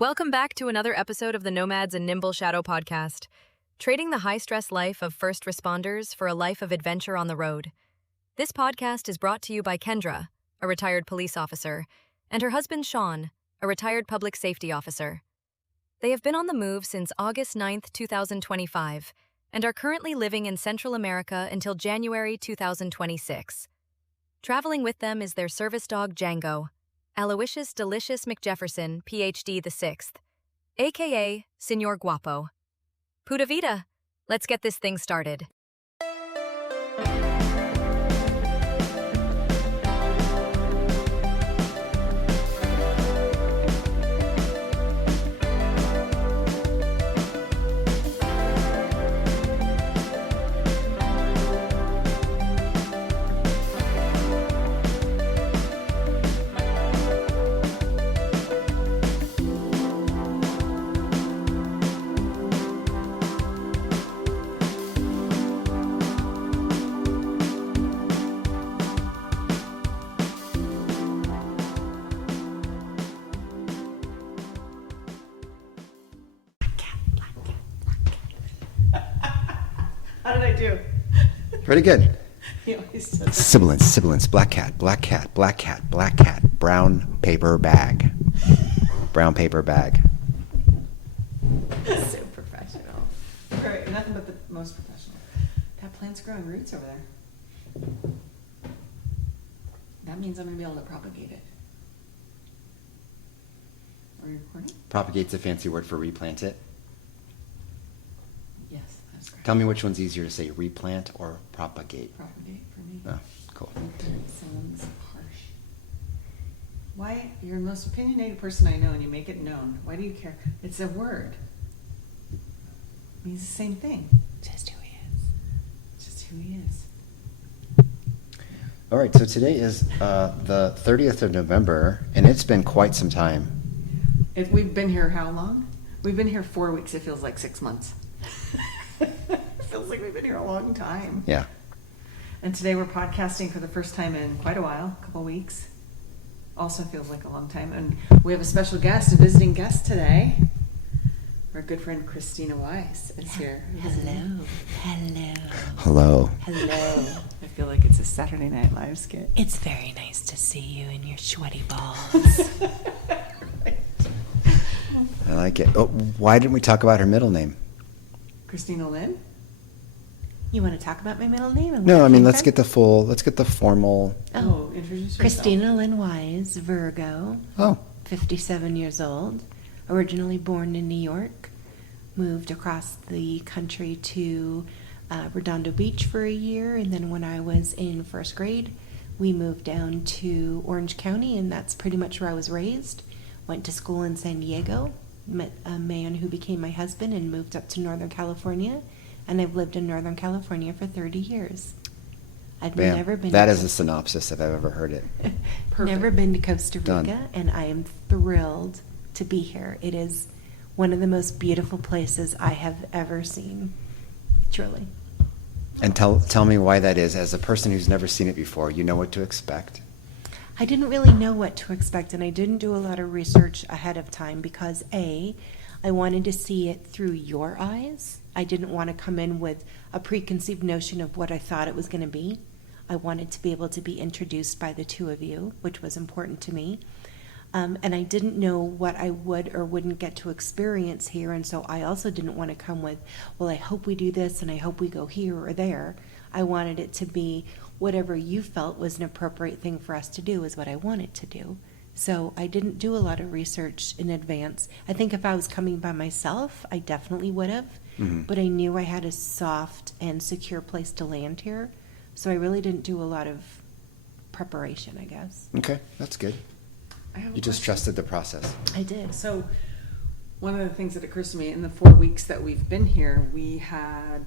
Welcome back to another episode of the Nomads and Nimbleshadow podcast, trading the high-stress life of first responders for a life of adventure on the road. This podcast is brought to you by Kendra, a retired police officer, and her husband Sean, a retired public safety officer. They have been on the move since August 9th, 2025, and are currently living in Central America until January 2026. Traveling with them is their service dog Django, Aloysius Delicious McJefferson, Ph.D. the 6th, a.k.a. Senor Guapo. Puta vida, let's get this thing started. How did I do? Pretty good. He always does that. Sibilance, black cat, brown paper bag. Brown paper bag. So professional. All right, nothing but the most professional. That plant's growing roots over there. That means I'm going to be able to propagate it. Are you recording? Propagate's a fancy word for replant it. Yes, that's correct. Tell me which one's easier to say, replant or propagate. Propagate for me. Oh, cool. Replant sounds harsh. Why? You're the most opinionated person I know and you make it known. Why do you care? It's a word. It means the same thing. Just who he is. Just who he is. All right, so today is the 30th of November, and it's been quite some time. If we've been here how long? We've been here 4 weeks. It feels like 6 months. It feels like we've been here a long time. Yeah. And today we're podcasting for the first time in quite a while, a couple weeks. Also feels like a long time. And we have a special guest, a visiting guest today. Our good friend Christina Weiss is here. Hello. Hello. I feel like it's a Saturday Night Live skit. It's very nice to see you in your sweaty balls. I like it. Oh, why didn't we talk about her middle name? Christina Lynn? You want to talk about my middle name? And No, where I mean, came let's from? get the formal. Oh, introduce yourself. Christina Lynn Wise, Virgo, Oh, 57 years old, originally born in New York, moved across the country to Redondo Beach for a year, and then when I was in first grade, we moved down to Orange County, and that's pretty much where I was raised. Went to school in San Diego, met a man who became my husband, and moved up to Northern California, and I've lived in Northern California for 30 years. I've bam. never been. That is a synopsis if I've ever heard it. Perfect. Never been to Costa Rica, Done. and I am thrilled to be here. It is one of the most beautiful places I have ever seen. Truly. And tell me why that is. As a person who's never seen it before, you know what to expect. I didn't really know what to expect, and I didn't do a lot of research ahead of time because A, I wanted to see it through your eyes. I didn't want to come in with a preconceived notion of what I thought it was going to be. I wanted to be able to be introduced by the two of you, which was important to me. And I didn't know what I would or wouldn't get to experience here, and so I also didn't want to come with, well, I hope we do this and I hope we go here or there. I wanted it to be whatever you felt was an appropriate thing for us to do is what I wanted to do. So I didn't do a lot of research in advance. I think if I was coming by myself, I definitely would have, but I knew I had a soft and secure place to land here, so I really didn't do a lot of preparation, I guess. Okay, that's good. I have a You just question. trusted the process. I did. So, one of the things that occurs to me in the 4 weeks that we've been here, we had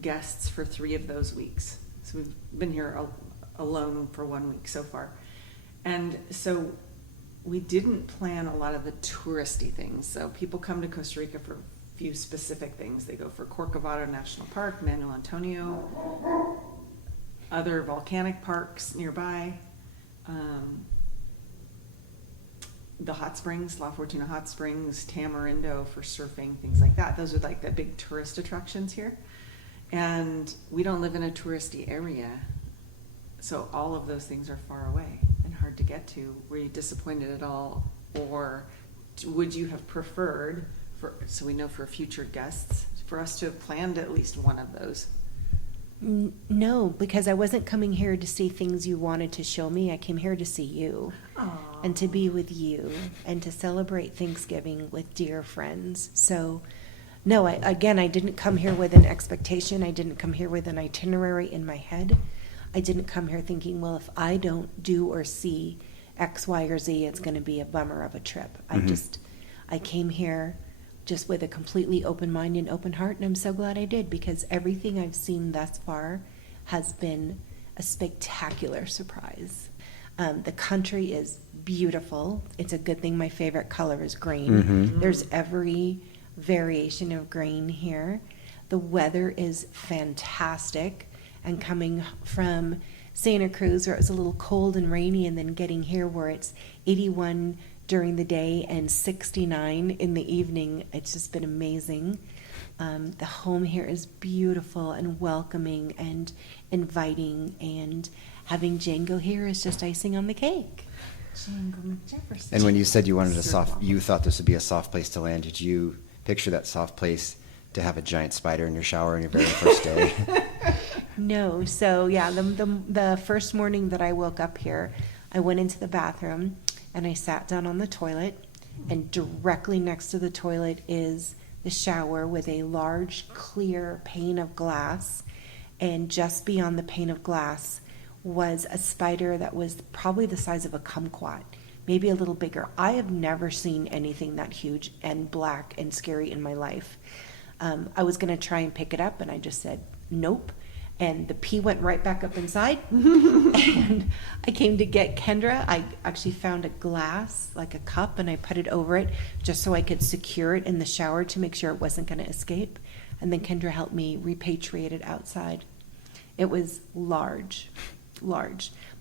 guests for 3 of those weeks. So we've been here alone for 1 week so far. And so we didn't plan a lot of the touristy things. So people come to Costa Rica for a few specific things. They go for Corcovado National Park, Manuel Antonio, other volcanic parks nearby. the hot springs, La Fortuna hot springs, Tamarindo for surfing, things like that. Those are like the big tourist attractions here. And we don't live in a touristy area. So all of those things are far away and hard to get to. Were you disappointed at all? Or would you have preferred, so we know for future guests, for us to have planned at least one of those? No, because I wasn't coming here to see things you wanted to show me. I came here to see you. Aww. And to be with you and to celebrate Thanksgiving with dear friends. So, no, I didn't come here with an expectation. I didn't come here with an itinerary in my head. I didn't come here thinking, well, if I don't do or see X, Y, or Z, it's going to be a bummer of a trip. I came here just with a completely open mind and open heart, and I'm so glad I did, because everything I've seen thus far has been a spectacular surprise. The country is beautiful. It's a good thing my favorite color is green. There's every variation of green here. The weather is fantastic, and coming from Santa Cruz where it was a little cold and rainy, and then getting here where it's 81 during the day and 69 in the evening, it's just been amazing. The home here is beautiful and welcoming and inviting, and having Django here is just icing on the cake. Django McJefferson. And when you said you wanted you thought this would be a soft place to land, did you picture that soft place to have a giant spider in your shower on your very first day? No. So yeah, the first morning that I woke up here, I went into the bathroom and I sat down on the toilet, and directly next to the toilet is the shower with a large clear pane of glass, and just beyond the pane of glass was a spider that was probably the size of a kumquat, maybe a little bigger. I have never seen anything that huge and black and scary in my life. I was going to try and pick it up, and I just said nope. And the pee went right back up inside. And I came to get Kendra. I actually found a glass, like a cup, and I put it over it just so I could secure it in the shower to make sure it wasn't going to escape. And then Kendra helped me repatriate it outside. It was large.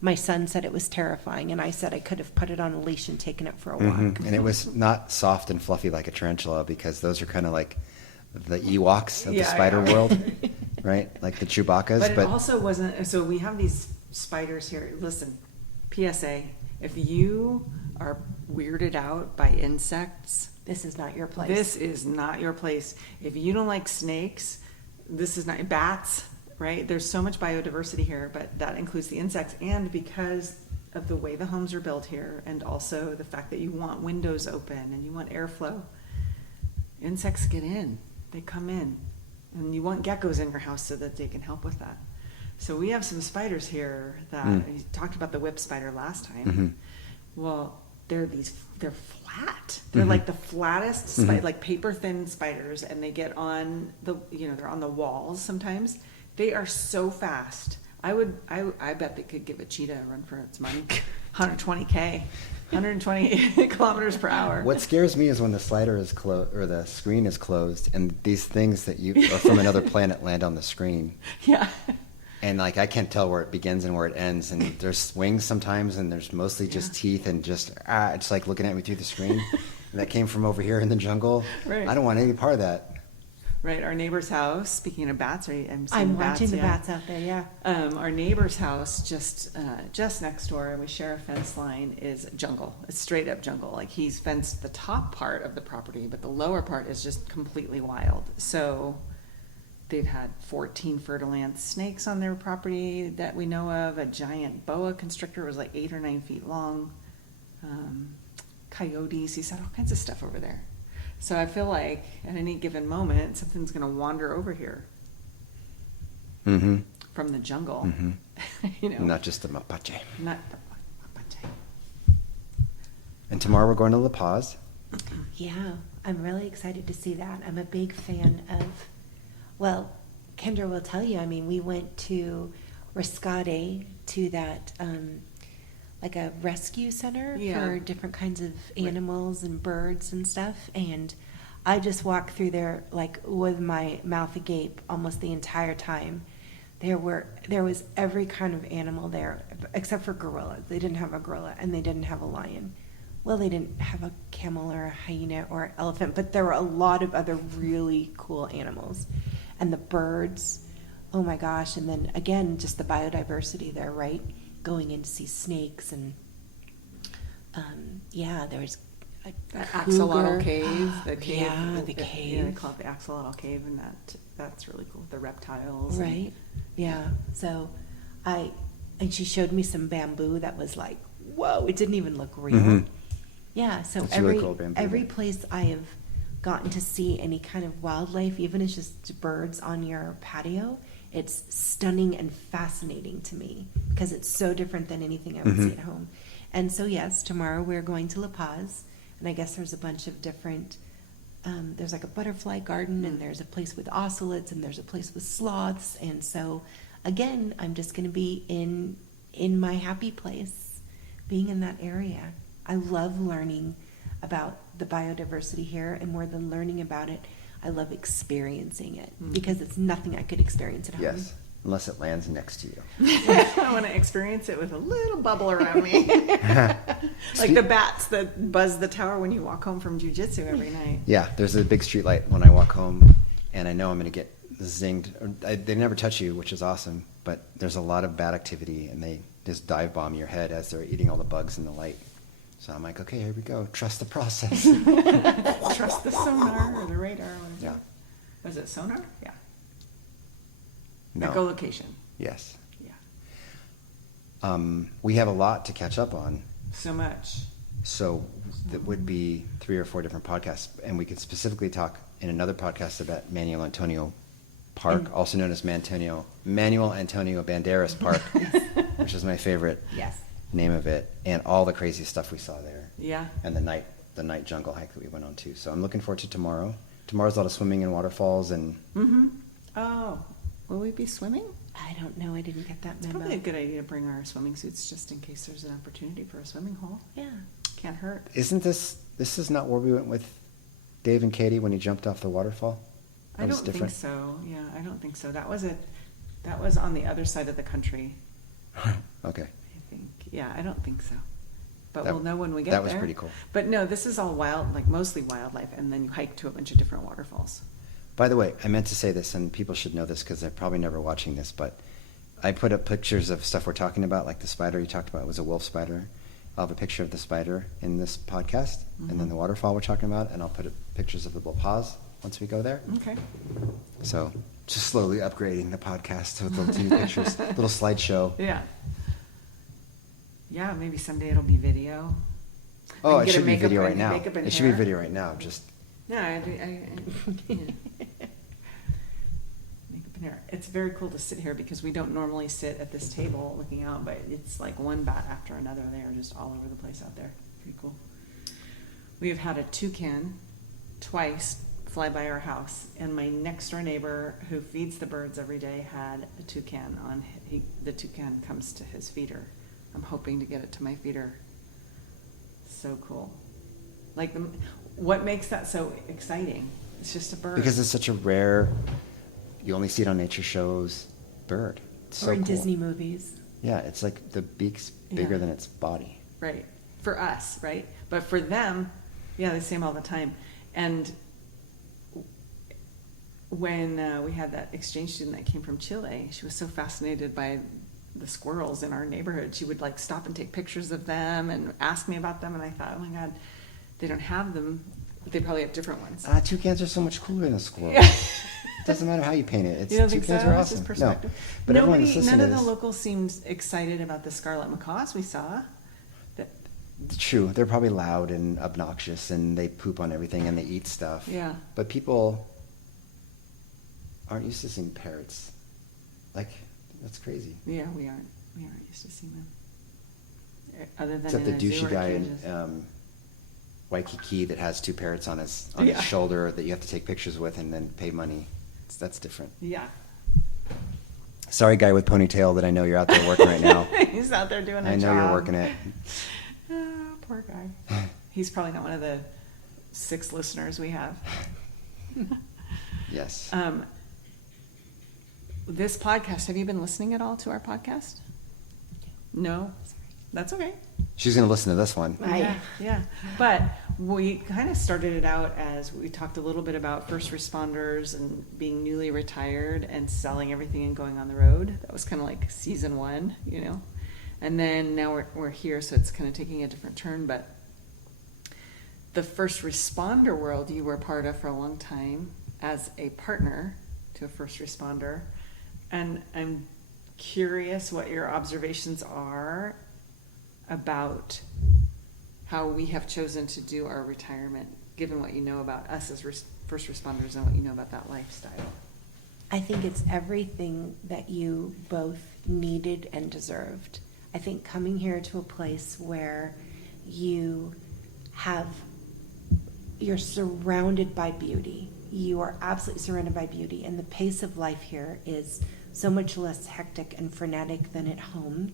My son said it was terrifying, and I said I could have put it on a leash and taken it for a walk. And it was not soft and fluffy like a tarantula, because those are kind of like the Ewoks of the spider world, right? Like the Chewbacca's. But it also wasn't, so we have these spiders here. Listen, PSA, if you are weirded out by insects, This is not your place. this is not your place. If you don't like snakes, this is not, bats, right? There's so much biodiversity here, but that includes the insects. And because of the way the homes are built here, and also the fact that you want windows open and you want airflow, insects get in. They come in. And you want geckos in your house so that they can help with that. So we have some spiders here that, you talked about the whip spider last time. Well, they're flat. They're like the flattest, like paper thin spiders, and they get on they're on the walls sometimes. They are so fast. I bet they could give a cheetah a run for its money. 120 kilometers per hour. What scares me is when the slider is closed or the screen is closed, and these things that you are from another planet land on the screen. Yeah. And like I can't tell where it begins and where it ends, and there's wings sometimes, and there's mostly just teeth, and just it's like looking at me through the screen. And that came from over here in the jungle. Right. I don't want any part of that. Right, our neighbor's house, speaking of bats, I'm watching the bats out there, yeah. Our neighbor's house just next door, and we share a fence line, is jungle. It's straight up jungle. Like, he's fenced the top part of the property, but the lower part is just completely wild. So they've had 14 fer-de-lance snakes on their property that we know of. A giant boa constrictor was like 8 or 9 feet long. Coyotes, he's had all kinds of stuff over there. So I feel like at any given moment, something's going to wander over here from the jungle. Not just the mapache. Not the mapache. And tomorrow we're going to La Paz. Yeah, I'm really excited to see that. I'm a big fan of, well, Kendra will tell you, I mean, we went to Rescate, to that, like a rescue center for different kinds of animals and birds and stuff. And I just walked through there like with my mouth agape almost the entire time. There was every kind of animal there except for gorillas. They didn't have a gorilla and they didn't have a lion. well, they didn't have a camel or a hyena or an elephant, but there were a lot of other really cool animals. And the birds, oh my gosh. And then again, just the biodiversity there, right? Going in to see snakes and, there was a Axolotl cougar. Cave. The cave. Yeah, the cave. Yeah, they call it the Axolotl Cave, and that's really cool. The reptiles. Right. Yeah. So and she showed me some bamboo that was like, whoa, it didn't even look real. Mhm. Yeah. So It's really cool, bamboo. every place I have gotten to see any kind of wildlife, even if it's just birds on your patio, it's stunning and fascinating to me because it's so different than anything I would see at home. And so, yes, tomorrow we're going to La Paz, and I guess there's a bunch of different, there's like a butterfly garden, and there's a place with ocelots, and there's a place with sloths. And so, again, I'm just going to be in my happy place, being in that area. I love learning about the biodiversity here, and more than learning about it, I love experiencing it because it's nothing I could experience at home. Yes, unless it lands next to you. I want to experience it with a little bubble around me. Like the bats that buzz the tower when you walk home from jiu-jitsu every night. Yeah, there's a big street light when I walk home, and I know I'm going to get zinged. They never touch you, which is awesome, but there's a lot of bat activity, and they just dive bomb your head as they're eating all the bugs in the light. So I'm like, okay, here we go. Trust the process. Trust the sonar or the radar. Yeah. Was it sonar? Yeah. No. Echolocation. Yes. Yeah. We have a lot to catch up on. So much. So that would be 3 or 4 different podcasts, and we could specifically talk in another podcast about Manuel Antonio Park, also known as Manuel Antonio Banderas Park, which is my favorite Yes. name of it, and all the crazy stuff we saw there, Yeah. and the night jungle hike that we went on too. So I'm looking forward to tomorrow. Tomorrow's a lot of swimming in waterfalls and Oh, will we be swimming? I don't know. I didn't get that It's memo. probably a good idea to bring our swimming suits just in case there's an opportunity for a swimming hole. Yeah. Can't hurt. Isn't this is not where we went with Dave and Katie when he jumped off the waterfall? I That was don't different? think so. Yeah, I don't think so. That was on the other side of the country, Okay. I think. Yeah, I don't think so. But That- we'll know when we get that there. was pretty cool. But no, this is all wild, like mostly wildlife, and then you hike to a bunch of different waterfalls. By the way, I meant to say this, and people should know this because they're probably never watching this, but I put up pictures of stuff we're talking about, like the spider you talked about was a wolf spider. I'll have a picture of the spider in this podcast, and then the waterfall we're talking about, and I'll put up pictures of the La Paz once we go there. Okay. So just slowly upgrading the podcast with little two pictures, little slideshow. Yeah. Yeah, maybe someday it'll be video. Oh, I it can get a should be makeup video and- right now. makeup and It should be hair. video right now. Just Yeah, yeah. Makeup and hair. It's very cool to sit here because we don't normally sit at this table looking out, but it's like one bat after another. They are just all over the place out there. Pretty cool. We have had a toucan twice fly by our house, and my next door neighbor who feeds the birds every day had a toucan on. The toucan comes to his feeder. I'm hoping to get it to my feeder. So cool. Like what makes that so exciting? It's just a bird. because it's such a rare, you only see it on nature shows, bird. It's so Or in cool. Disney movies. Yeah, it's like the beak's bigger Yeah. than its body. Right. For us, right? But for them, yeah, they see them all the time. And when we had that exchange student that came from Chile, she was so fascinated by the squirrels in our neighborhood. She would like stop and take pictures of them and ask me about them. And I thought, oh my God, they don't have them. They probably have different ones. Toucans are so much cooler than a squirrel. Yeah. It doesn't matter how you paint it. It's, You don't think so? toucans are It's just awesome. perspective. No, but everyone that's None listening of to the this, locals seemed excited about the scarlet macaws we saw. That, true, they're probably loud and obnoxious, and they poop on everything and they eat stuff. yeah. But people aren't used to seeing parrots. Like, that's crazy. Yeah, we aren't used to seeing them. Other than Except in the a zoo douchey or guy cages. in Waikiki that has 2 parrots on his Yeah. shoulder that you have to take pictures with and then pay money. That's different. Yeah. Sorry, guy with ponytail, that I know you're out there working right now. He's out there doing a I know job. you're working it. Oh, poor guy. He's probably not one of the 6 listeners we have. Yes. This podcast, have you been listening at all to our podcast? No? That's okay. She's going to listen to this one. Yeah. But we kind of started it out as we talked a little bit about first responders and being newly retired and selling everything and going on the road. That was kind of like season 1, you know. And then now we're here, so it's kind of taking a different turn. But the first responder world you were part of for a long time as a partner to a first responder. And I'm curious what your observations are about how we have chosen to do our retirement, given what you know about us as first responders and what you know about that lifestyle. I think it's everything that you both needed and deserved. I think coming here to a place where you're surrounded by beauty. You are absolutely surrounded by beauty, and the pace of life here is so much less hectic and frenetic than at home.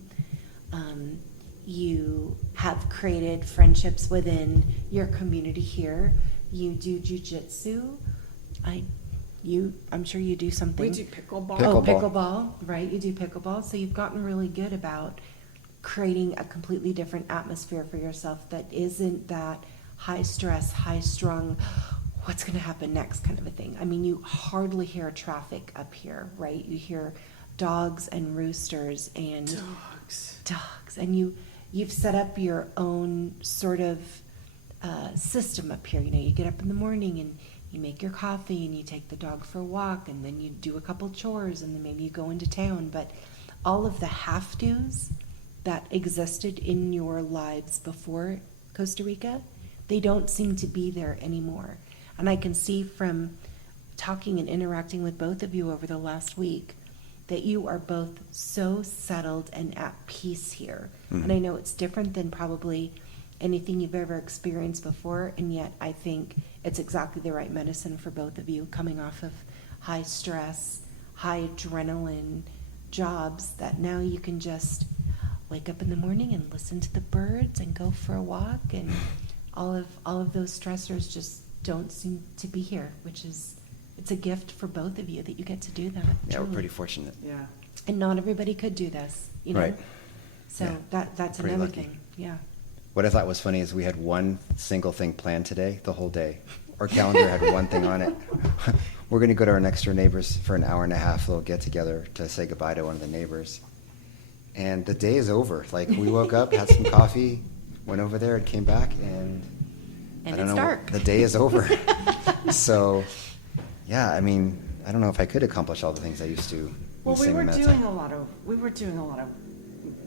You have created friendships within your community here. You do jujitsu. I'm sure you do something. We do pickleball. Oh, pickleball, right? You do pickleball. So you've gotten really good about creating a completely different atmosphere for yourself that isn't that high stress, high strung, what's going to happen next kind of a thing. I mean, you hardly hear traffic up here, right? You hear dogs and roosters and dogs, and you've set up your own sort of system up here. You know, you get up in the morning and you make your coffee and you take the dog for a walk, and then you do a couple chores, and then maybe you go into town. But all of the have-tos that existed in your lives before Costa Rica, they don't seem to be there anymore. And I can see from talking and interacting with both of you over the last week that you are both so settled and at peace here. Mm-hmm. And I know it's different than probably anything you've ever experienced before, and yet I think it's exactly the right medicine for both of you, coming off of high stress, high adrenaline jobs, that now you can just wake up in the morning and listen to the birds and go for a walk, and all of those stressors just don't seem to be here, which is, it's a gift for both of you that you get to do that. Yeah, truly. we're pretty fortunate. Yeah. And not everybody could do this, you know? Right. So yeah. that's Pretty another lucky. thing. Yeah. What I thought was funny is we had one single thing planned today, the whole day. Our calendar had one thing on it. We're going to go to our next door neighbors for an hour and a half, little get together to say goodbye to one of the neighbors. And the day is over. Like, we woke up, had some coffee, went over there and came back, and I don't it's know, dark. the day is over. So, yeah, I mean, I don't know if I could accomplish all the things I used to. Well, we were doing a lot of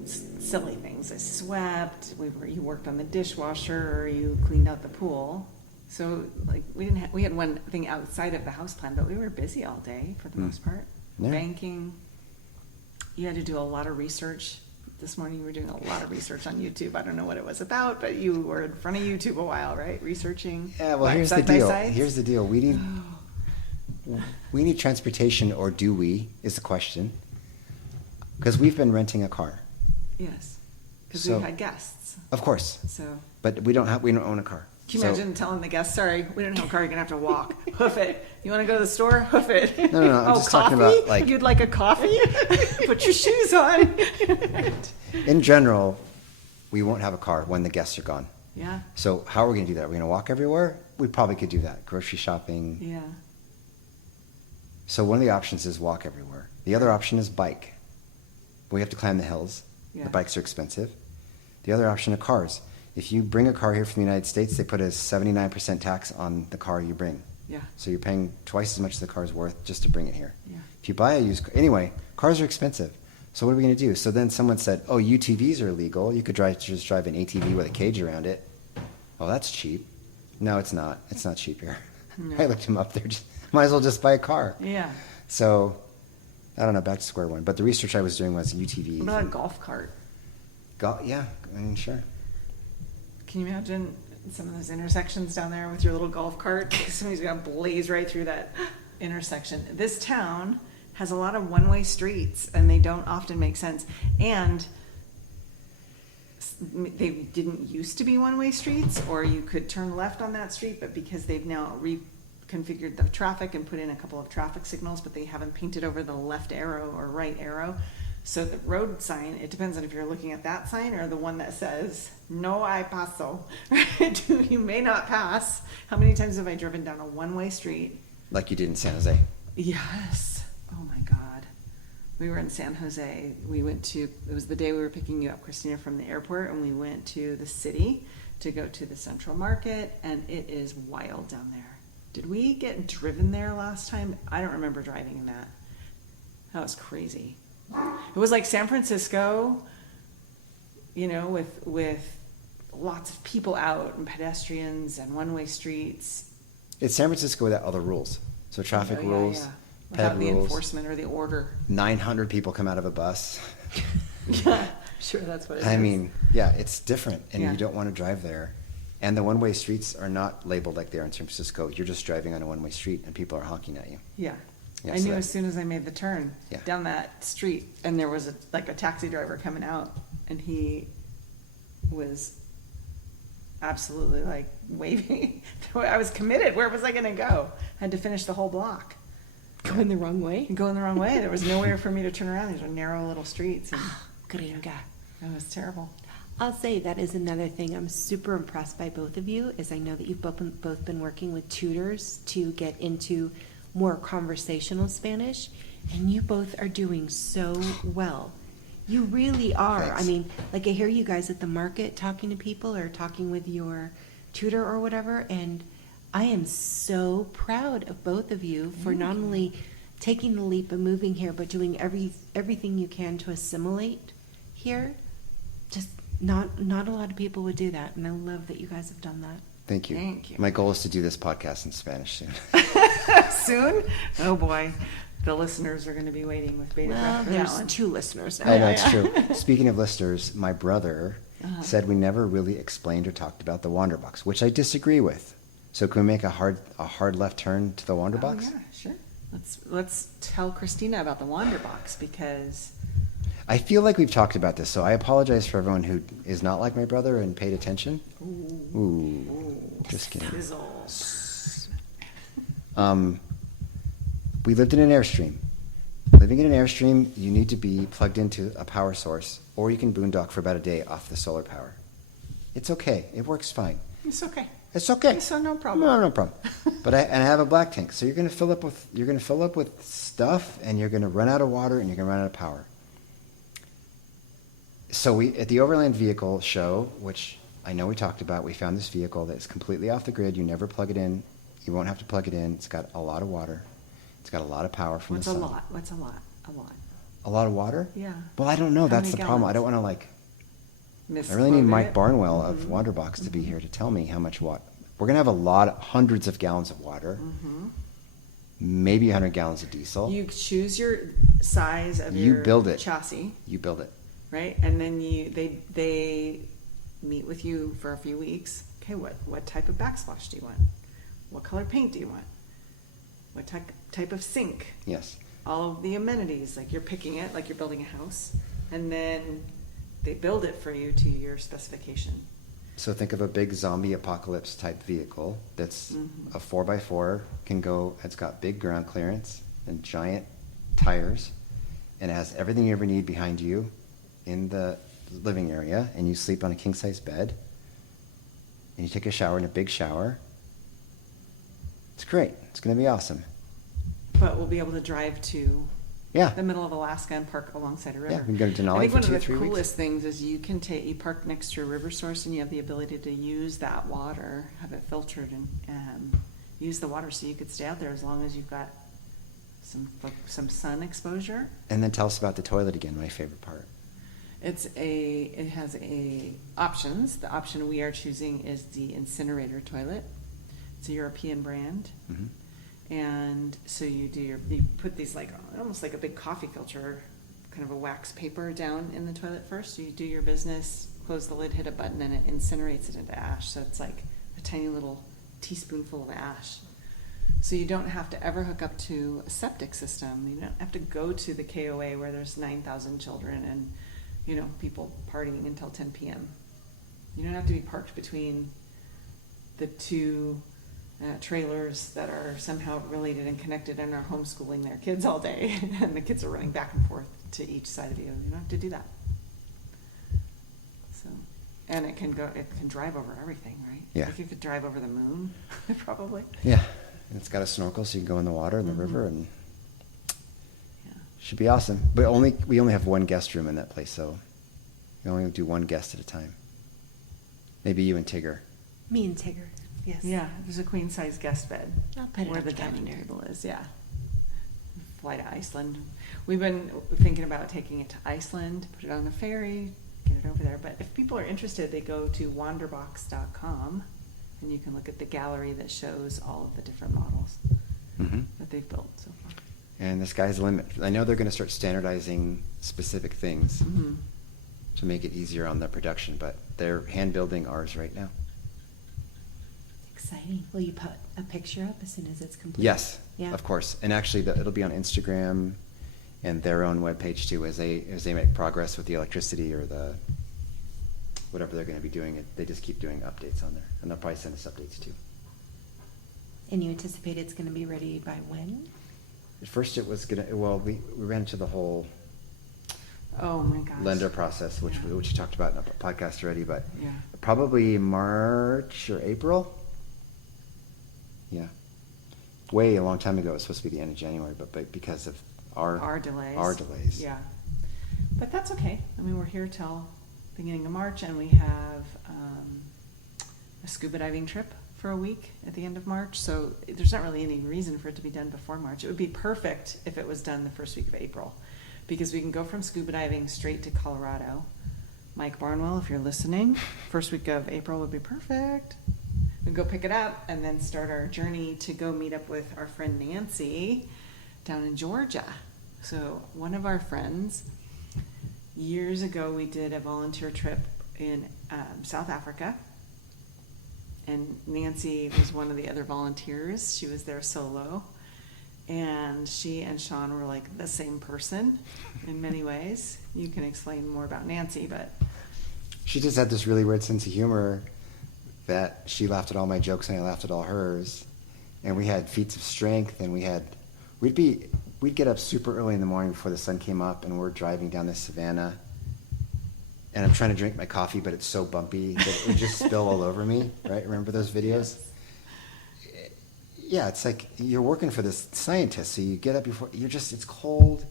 silly things. I swept. You worked on the dishwasher, or you cleaned out the pool. So, like, we had one thing outside of the house plan, but we were busy all day for the most part. Yeah. Banking. You had to do a lot of research. This morning you were doing a lot of research on YouTube. I don't know what it was about, but you were in front of YouTube a while, right? Researching. Yeah, well, here's the deal. Here's the deal. We need transportation, or do we, is the question. Because we've been renting a car. Yes. Because So- we had guests. Of course. So But we don't own a car. can you imagine telling the guests, sorry, we don't have a car, you're going to have to walk. Hoof it. You want to go to the store? Hoof it. No, I'm just coffee? talking about, like- You'd like a coffee? Put your shoes on. In general, we won't have a car when the guests are gone. Yeah. So how are we going to do that? Are we going to walk everywhere? We probably could do that. Grocery shopping. Yeah. So one of the options is walk everywhere. The other option is bike. We have to climb the hills. Yeah. The bikes are expensive. The other option are cars. If you bring a car here from the United States, they put a 79% tax on the car you bring. Yeah. So you're paying twice as much as the car's worth just to bring it here. Yeah. If you buy a used car, anyway, cars are expensive. So what are we going to do? So then someone said, oh, UTVs are illegal. You could just drive an ATV with a cage around it. Oh, that's cheap. No, it's not. It's not cheap here. No. I looked them up. Might as well just buy a car. Yeah. So, I don't know, back to square one. But the research I was doing was UTVs. What about a golf cart? Yeah, I mean, sure. Can you imagine some of those intersections down there with your little golf cart? Somebody's going to blaze right through that intersection. This town has a lot of one-way streets, and they don't often make sense. And they didn't used to be one-way streets, or you could turn left on that street, but because they've now reconfigured the traffic and put in a couple of traffic signals, but they haven't painted over the left arrow or right arrow, So the road sign, it depends on if you're looking at that sign or the one that says, no hay paso, right? You may not pass. How many times have I driven down a one-way street? Like you did in San Jose. Yes. Oh my God. We were in San Jose. It was the day we were picking you up, Christina, from the airport, and we went to the city to go to the Central Market, and it is wild down there. Did we get driven there last time? I don't remember driving in that. That was crazy. It was like San Francisco, with lots of people out and pedestrians and one-way streets. It's San Francisco without other rules. So traffic rules, without ped the rules. enforcement or the order. 900 people come out of a bus. Yeah, sure, that's what it is. I mean, yeah, it's different, and Yeah. you don't want to drive there. And the one-way streets are not labeled like they are in San Francisco. You're just driving on a one-way street, and people are honking at you. Yeah. Yeah, I so knew that- as soon as I made the turn Yeah. down that street, and there was a taxi driver coming out, and he was absolutely like waving. I was committed. Where was I going to go? I had to finish the whole block. Going the wrong way? Going the wrong way. There was nowhere for me to turn around. These were narrow little streets, and Gringa. it was terrible. I'll say that is another thing I'm super impressed by both of you, is I know that you've both been working with tutors to get into more conversational Spanish, and you both are doing so well. You really are. Thanks. I mean, like I hear you guys at the market talking to people or talking with your tutor or whatever, and I am so proud of both of you for not only taking the leap and moving here, but doing everything you can to assimilate here. Just not a lot of people would do that, and I love that you guys have done that. Thank you. Thank you. My goal is to do this podcast in Spanish soon. Soon? Oh boy. The listeners are going to be waiting with bated Well, breath for that there's one. 2 listeners now. I know, it's true. Speaking of listeners, my brother Uh-huh. said we never really explained or talked about the Wanderbox, which I disagree with. So can we make a hard left turn to the Wanderbox? Oh, yeah, sure. Let's tell Christina about the Wanderbox, because I feel like we've talked about this, so I apologize for everyone who is not like my brother and paid attention. Ooh, just kidding. fizzle. We lived in an Airstream. Living in an Airstream, you need to be plugged into a power source, or you can boondock for about a day off the solar power. It's okay. It works fine. It's okay. It's okay. So no problem. No problem. But I have a black tank, so you're gonna fill up with stuff, and you're gonna run out of water, and you're gonna run out of power. So we at the Overland Vehicle Show, which I know we talked about, we found this vehicle that's completely off the grid. You never plug it in. You won't have to plug it in. It's got a lot of water. It's got a lot of power from What's the a sun. lot? What's a lot? A lot. A lot of water? Yeah. Well, I don't know. How That's many the problem. I gallons? don't want to like. I Misquoted really need Mike it. Barnwell of Mhm. Wanderbox to be here to tell me how much water. We're gonna have hundreds of gallons of water, maybe 100 gallons of diesel. You choose your size of You your build it. chassis, You build it. right? And then they meet with you for a few weeks. Okay, what type of backsplash do you want? What color paint do you want? What type of sink? Yes. All of the amenities, like you're picking it, like you're building a house, and then they build it for you to your specification. So think of a big zombie apocalypse type vehicle that's Mhm. a 4x4, can go. It's got big ground clearance and giant tires, and it has everything you ever need behind you in the living area, and you sleep on a king size bed, and you take a shower in a big shower. It's great. It's going to be awesome. But we'll be able to drive to Yeah. the middle of Alaska and park alongside a river. Yeah, we can go to Denali I think for one 2 or of 3 the weeks. coolest things is you park next to a river source, and you have the ability to use that water, have it filtered, and use the water, so you could stay out there as long as you've got some sun exposure. And then tell us about the toilet again, my favorite part. It has options. The option we are choosing is the incinerator toilet. It's a European brand. Mhm. And so you put these almost like a big coffee filter, kind of a wax paper down in the toilet first. So you do your business, close the lid, hit a button, and it incinerates it into ash. So it's like a tiny little teaspoonful of ash. So you don't have to ever hook up to a septic system. You don't have to go to the KOA where there's 9,000 children and, people partying until 10 p.m. You don't have to be parked between the two trailers that are somehow related and connected and are homeschooling their kids all day, and the kids are running back and forth to each side of you. You don't have to do that. So, and it can drive over everything, right? Yeah. Like you could drive over the moon, probably. Yeah, and it's got a snorkel, so you can go in the water, in the river, and should be awesome. But we only have one guest room in that place, so we only do one guest at a time. Maybe you and Tigger. Me and Tigger, yes. Yeah, there's a queen size guest bed I'll put it where on the the dining calendar. table is. Yeah. Fly to Iceland. We've been thinking about taking it to Iceland, put it on a ferry, get it over there. But if people are interested, they go to Wanderbox.com, and you can look at the gallery that shows all of the different models that they've built so far. And the sky's the limit. I know they're going to start standardizing specific things to make it easier on the production, but they're hand building ours right now. Exciting. Will you put a picture up as soon as it's complete? Yes, Yeah. of course. And actually, it'll be on Instagram and their own webpage too, as they make progress with the electricity or the whatever they're going to be doing. They just keep doing updates on there, and they'll probably send us updates too. And you anticipate it's going to be ready by when? At first, it was gonna. Well, we ran into the whole Oh my gosh. lender process, which Yeah. you talked about in a podcast already, but Yeah. probably March or April. Yeah, way a long time ago. It was supposed to be the end of January, but because of Our delays. Our delays. Yeah. But that's okay. I mean, we're here till beginning of March, and we have a scuba diving trip for a week at the end of March. So there's not really any reason for it to be done before March. It would be perfect if it was done the first week of April, because we can go from scuba diving straight to Colorado. Mike Barnwell, if you're listening, first week of April would be perfect. We'd go pick it up and then start our journey to go meet up with our friend Nancy down in Georgia. So one of our friends, years ago, we did a volunteer trip in South Africa, and Nancy was one of the other volunteers. She was there solo, and she and Sean were like the same person in many ways. You can explain more about Nancy, but She just had this really weird sense of humor that she laughed at all my jokes and I laughed at all hers. And we had feats of strength, and we'd get up super early in the morning before the sun came up, and we're driving down the savannah. And I'm trying to drink my coffee, but it's so bumpy that it would just spill all over me, right? Remember those videos? Yeah, it's like you're working for this scientist, so you get up before, it's cold, you're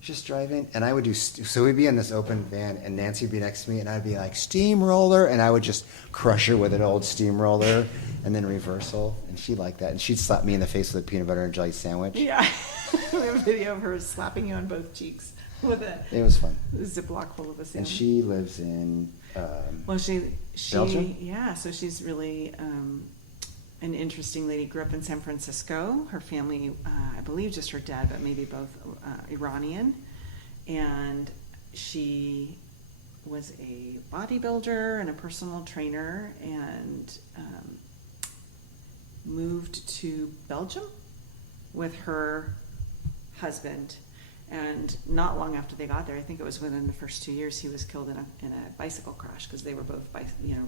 just driving. And I would so we'd be in this open van, and Nancy would be next to me, and I'd be like, steamroller, and I would just crush her with an old steamroller, and then reversal. And she liked that, and she'd slap me in the face with a peanut butter and jelly sandwich. yeah, we have a video of her slapping you on both cheeks with It was fun. a Ziploc full of a And sandwich. she lives in Well, she Belgium? yeah, so she's really an interesting lady. Grew up in San Francisco. Her family, I believe just her dad, but maybe both Iranian. And she was a bodybuilder and a personal trainer, and moved to Belgium with her husband. And not long after they got there, I think it was within the first 2 years, he was killed in a bicycle crash, because they were both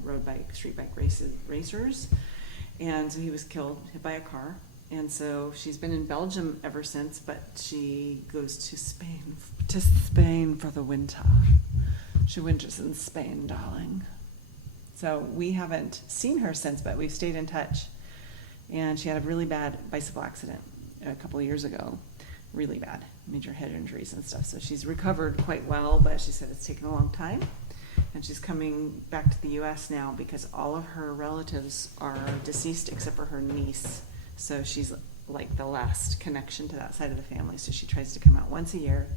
road bike, street bike racers. And so he was killed, hit by a car. And so she's been in Belgium ever since, but she goes to Spain for the winter. She winters in Spain, darling. So we haven't seen her since, but we've stayed in touch. And she had a really bad bicycle accident a couple of years ago. Really bad, major head injuries and stuff. So she's recovered quite well, but she said it's taken a long time. And she's coming back to the U.S. now because all of her relatives are deceased except for her niece. So she's like the last connection to that side of the family. So she tries to come out once a year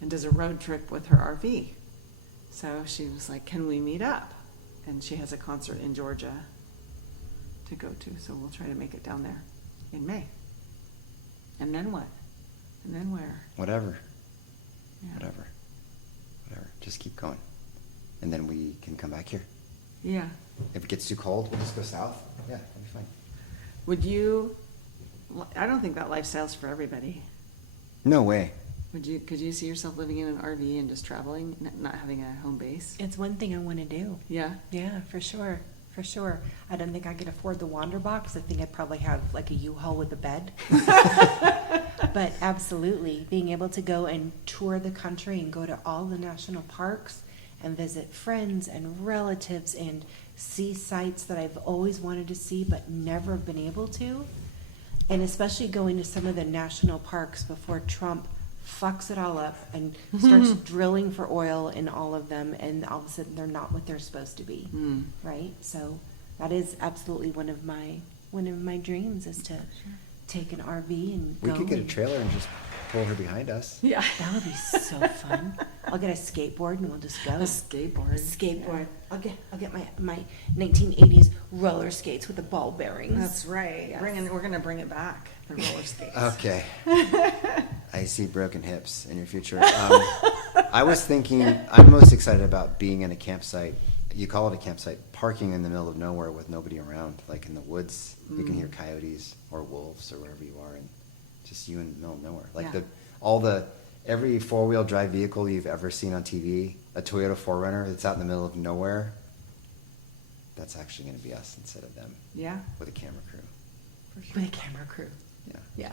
and does a road trip with her RV. So she was like, can we meet up? And she has a concert in Georgia to go to. So we'll try to make it down there in May. And then what? And then where? whatever. Yeah. Whatever. Just keep going. And then we can come back here. Yeah. If it gets too cold, we'll just go south. Yeah, that'll be fine. Would you, I don't think that lifestyle's for everybody. No way. Could you see yourself living in an RV and just traveling, not having a home base? It's one thing I want to do. Yeah. Yeah, for sure. For sure. I don't think I could afford the Wanderbox. I think I'd probably have like a U-Haul with a bed. But absolutely, being able to go and tour the country and go to all the national parks and visit friends and relatives and see sites that I've always wanted to see but never been able to. And especially going to some of the national parks before Trump fucks it all up and starts drilling for oil in all of them, and all of a sudden they're not what they're supposed to be, right? So that is absolutely one of my dreams, is to take an RV and We go. could get a trailer and just pull her behind us. Yeah. That would be so fun. I'll get a skateboard and we'll just go. A skateboard. Skateboard. I'll get my 1980s roller skates with the ball bearings. That's right. Yes. We're gonna bring it back. The roller skates. Okay. I see broken hips in your future. I was thinking, I'm most excited about being in a campsite. You call it a campsite, parking in the middle of nowhere with nobody around, like in the woods. You can hear coyotes or wolves or wherever you are, and just you in the middle of nowhere. Like every 4-wheel drive vehicle you've ever seen on TV, a Toyota 4Runner that's out in the middle of nowhere, that's actually going to be us instead of them. Yeah. With a camera crew. For sure. With a camera crew. Yeah. Yeah.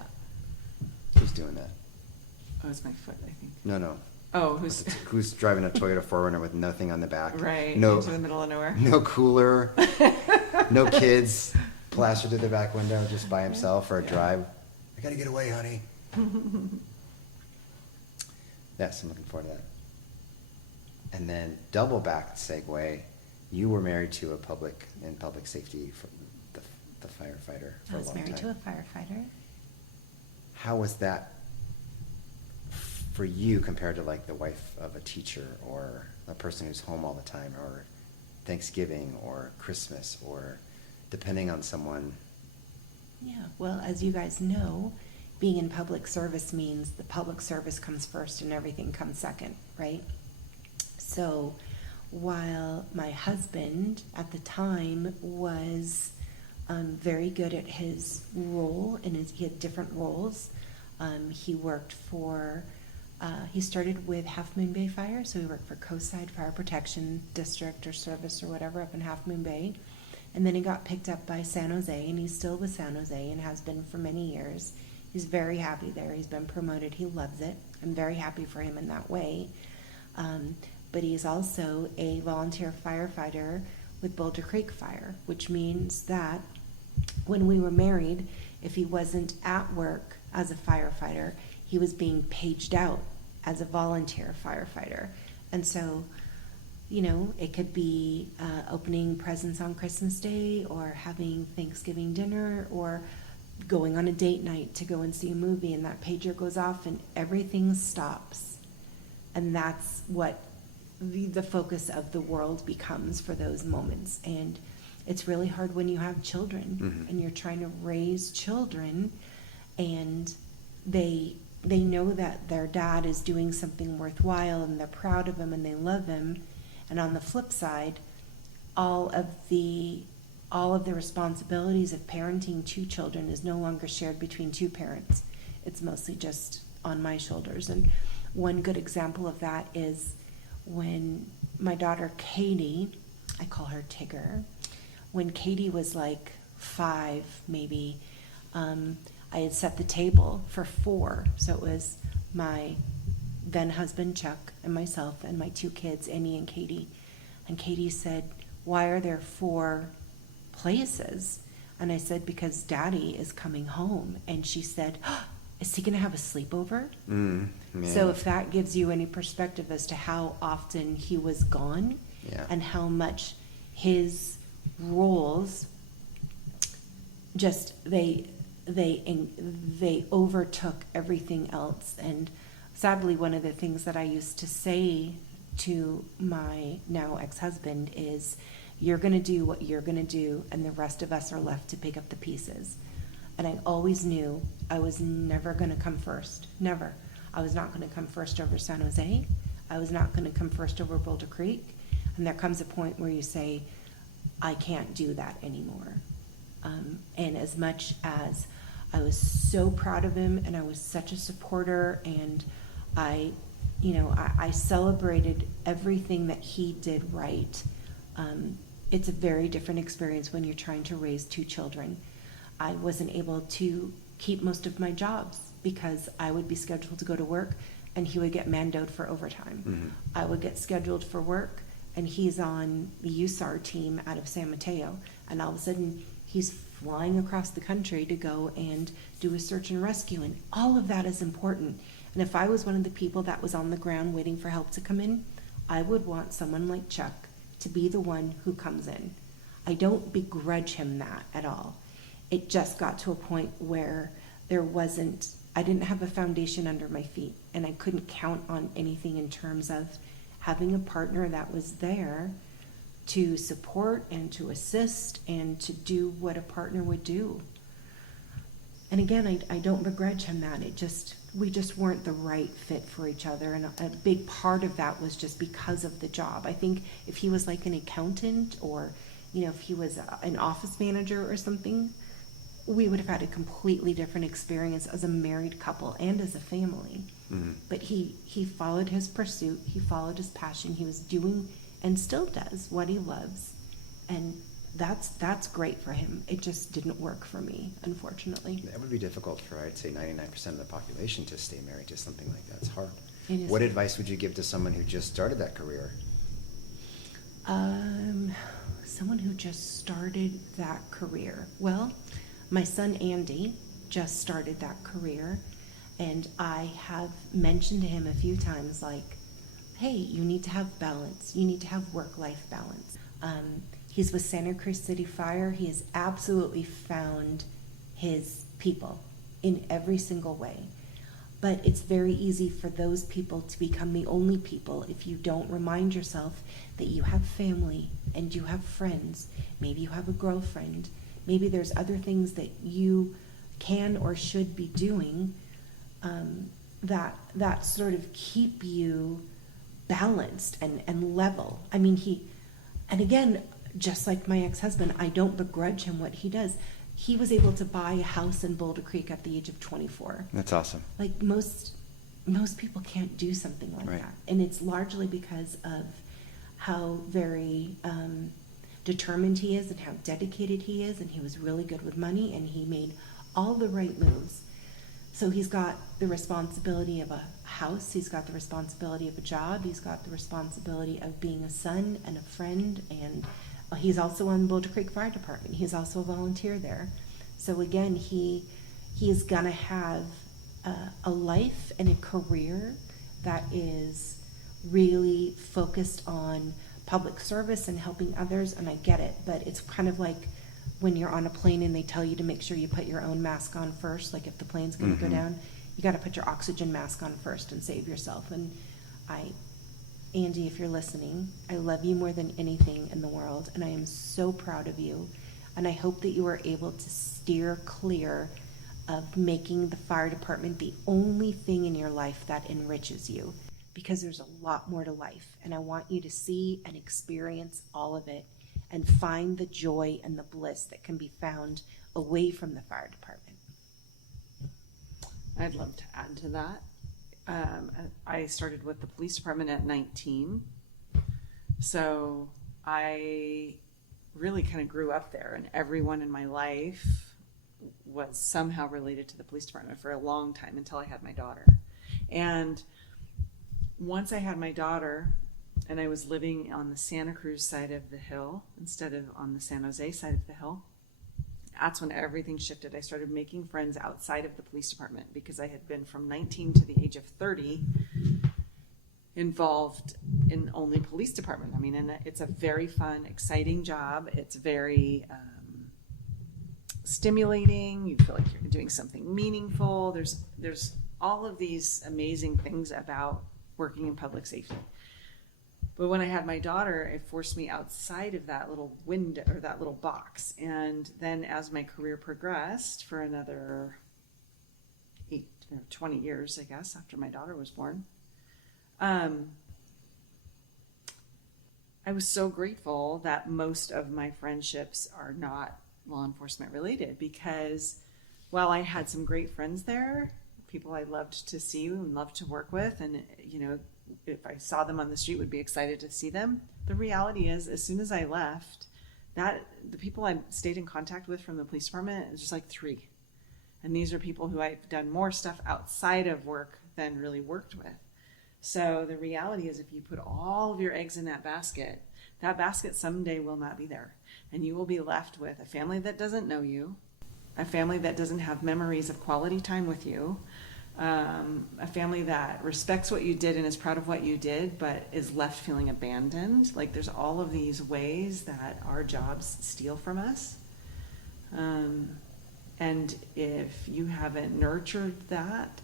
Who's doing that? Oh, it's my foot, I think. No. Oh, who's Who's driving a Toyota 4Runner with nothing on the back? right No, into the middle of nowhere? no cooler, no kids plastered to the back window, just by himself for a drive. I gotta get away, honey. Yes, I'm looking forward to that. And then double back segue, you were married to a public safety for the firefighter for I a was long married to a time. firefighter. How was that for you compared to like the wife of a teacher or a person who's home all the time, or Thanksgiving or Christmas, or depending on someone? Yeah, well, as you guys know, being in public service means the public service comes first and everything comes second, right? So while my husband at the time was very good at his role, and he had different roles, he worked for, he started with Half Moon Bay Fire, so he worked for Coastside Fire Protection District or Service or whatever up in Half Moon Bay. And then he got picked up by San Jose, and he's still with San Jose and has been for many years. He's very happy there. He's been promoted. He loves it. I'm very happy for him in that way. But he's also a volunteer firefighter with Boulder Creek Fire, which means that when we were married, if he wasn't at work as a firefighter, he was being paged out as a volunteer firefighter. And so, you know, it could be opening presents on Christmas Day, or having Thanksgiving dinner, or going on a date night to go and see a movie, and that pager goes off and everything stops. And that's what the focus of the world becomes for those moments. And it's really hard when you have children and you're trying to raise children, and they know that their dad is doing something worthwhile and they're proud of him and they love him. And on the flip side, all of the responsibilities of parenting two children is no longer shared between two parents. It's mostly just on my shoulders. And one good example of that is when my daughter Katie, I call her Tigger, when Katie was like 5 maybe, I had set the table for 4. So it was my then husband Chuck and myself and my 2 kids, Annie and Katie. And Katie said, "Why are there 4 places?" And I said, "Because Daddy is coming home." And she said, "Oh, is he going to have a sleepover?" So if that gives you any perspective as to how often he was gone, and how much his roles just they overtook everything else. And sadly, one of the things that I used to say to my now ex-husband is, "You're going to do what you're going to do, and the rest of us are left to pick up the pieces." And I always knew I was never going to come first. Never. I was not going to come first over San Jose. I was not going to come first over Boulder Creek. And there comes a point where you say, I can't do that anymore. And as much as I was so proud of him and I was such a supporter, and I celebrated everything that he did right, it's a very different experience when you're trying to raise two children. I wasn't able to keep most of my jobs because I would be scheduled to go to work and he would get mandoed for overtime. Mm-hmm. I would get scheduled for work and he's on the USAR team out of San Mateo, and all of a sudden he's flying across the country to go and do a search and rescue, and all of that is important. And if I was one of the people that was on the ground waiting for help to come in, I would want someone like Chuck to be the one who comes in. I don't begrudge him that at all. It just got to a point where I didn't have a foundation under my feet, and I couldn't count on anything in terms of having a partner that was there to support and to assist and to do what a partner would do. And again, I don't begrudge him that. We just weren't the right fit for each other. And a big part of that was just because of the job. I think if he was like an accountant or, if he was an office manager or something, we would have had a completely different experience as a married couple and as a family. Mm-hmm. But he followed his pursuit. He followed his passion. He was doing and still does what he loves. And that's great for him. It just didn't work for me, unfortunately. That would be difficult for, I'd say, 99% of the population to stay married to something like that. It's hard. It is. What advice would you give to someone who just started that career? Someone who just started that career. Well, my son Andy just started that career, and I have mentioned to him a few times, like, hey, you need to have balance. You need to have work-life balance. He's with Santa Cruz City Fire. He has absolutely found his people in every single way. But it's very easy for those people to become the only people if you don't remind yourself that you have family and you have friends. Maybe you have a girlfriend. Maybe there's other things that you can or should be doing that sort of keep you balanced and level. I mean, and again, just like my ex-husband, I don't begrudge him what he does. He was able to buy a house in Boulder Creek at the age of 24. That's awesome. Like most people can't do something like right. that. And it's largely because of how very determined he is and how dedicated he is. And he was really good with money and he made all the right moves. So he's got the responsibility of a house, he's got the responsibility of a job, he's got the responsibility of being a son and a friend, and he's also on Boulder Creek Fire Department. He's also a volunteer there. So again, he is gonna have a life and a career that is really focused on public service and helping others, and I get it, but it's kind of like when you're on a plane and they tell you to make sure you put your own mask on first, like if the plane's going to go down, you got to put your oxygen mask on first and save yourself. And Andy, if you're listening, I love you more than anything in the world, and I am so proud of you, and I hope that you are able to steer clear of making the fire department the only thing in your life that enriches you, because there's a lot more to life, and I want you to see and experience all of it and find the joy and the bliss that can be found away from the fire department. I'd love to add to that. I started with the police department at 19. So I really kind of grew up there, and everyone in my life was somehow related to the police department for a long time until I had my daughter. And once I had my daughter, and I was living on the Santa Cruz side of the hill instead of on the San Jose side of the hill, that's when everything shifted. I started making friends outside of the police department because I had been from 19 to the age of 30 involved in only police department. I mean, and it's a very fun, exciting job. It's very stimulating. You feel like you're doing something meaningful. There's all of these amazing things about working in public safety. But when I had my daughter, it forced me outside of that little window or that little box. And then as my career progressed for another 20 years, I guess, after my daughter was born, I was so grateful that most of my friendships are not law enforcement related, because while I had some great friends there, people I loved to see and loved to work with, and, if I saw them on the street, would be excited to see them. The reality is, as soon as I left, the people I stayed in contact with from the police department is just like 3. And these are people who I've done more stuff outside of work than really worked with. So the reality is, if you put all of your eggs in that basket someday will not be there. And you will be left with a family that doesn't know you, a family that doesn't have memories of quality time with you, a family that respects what you did and is proud of what you did, but is left feeling abandoned. Like, there's all of these ways that our jobs steal from us. And if you haven't nurtured that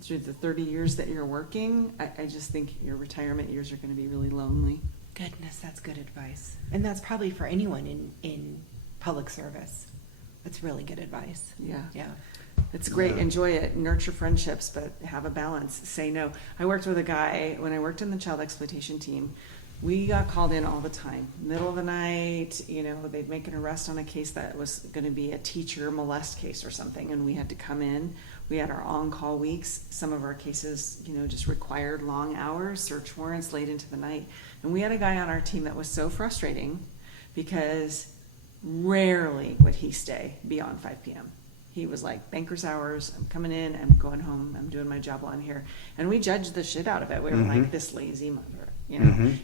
through the 30 years that you're working, I just think your retirement years are going to be really lonely. Goodness, that's good advice. And that's probably for anyone in public service. That's really good advice. Yeah. Yeah. It's great. Yeah. Enjoy it. Nurture friendships, but have a balance. Say no. I worked with a guy when I worked in the child exploitation team. We got called in all the time. Middle of the night, they'd make an arrest on a case that was going to be a teacher molest case or something, and we had to come in. We had our on-call weeks. Some of our cases, just required long hours, search warrants late into the night. And we had a guy on our team that was so frustrating because rarely would he stay beyond 5 p.m. He was like, banker's hours, I'm coming in, I'm going home, I'm doing my job while I'm here. And we judged the shit out of it. We were like, this lazy mother.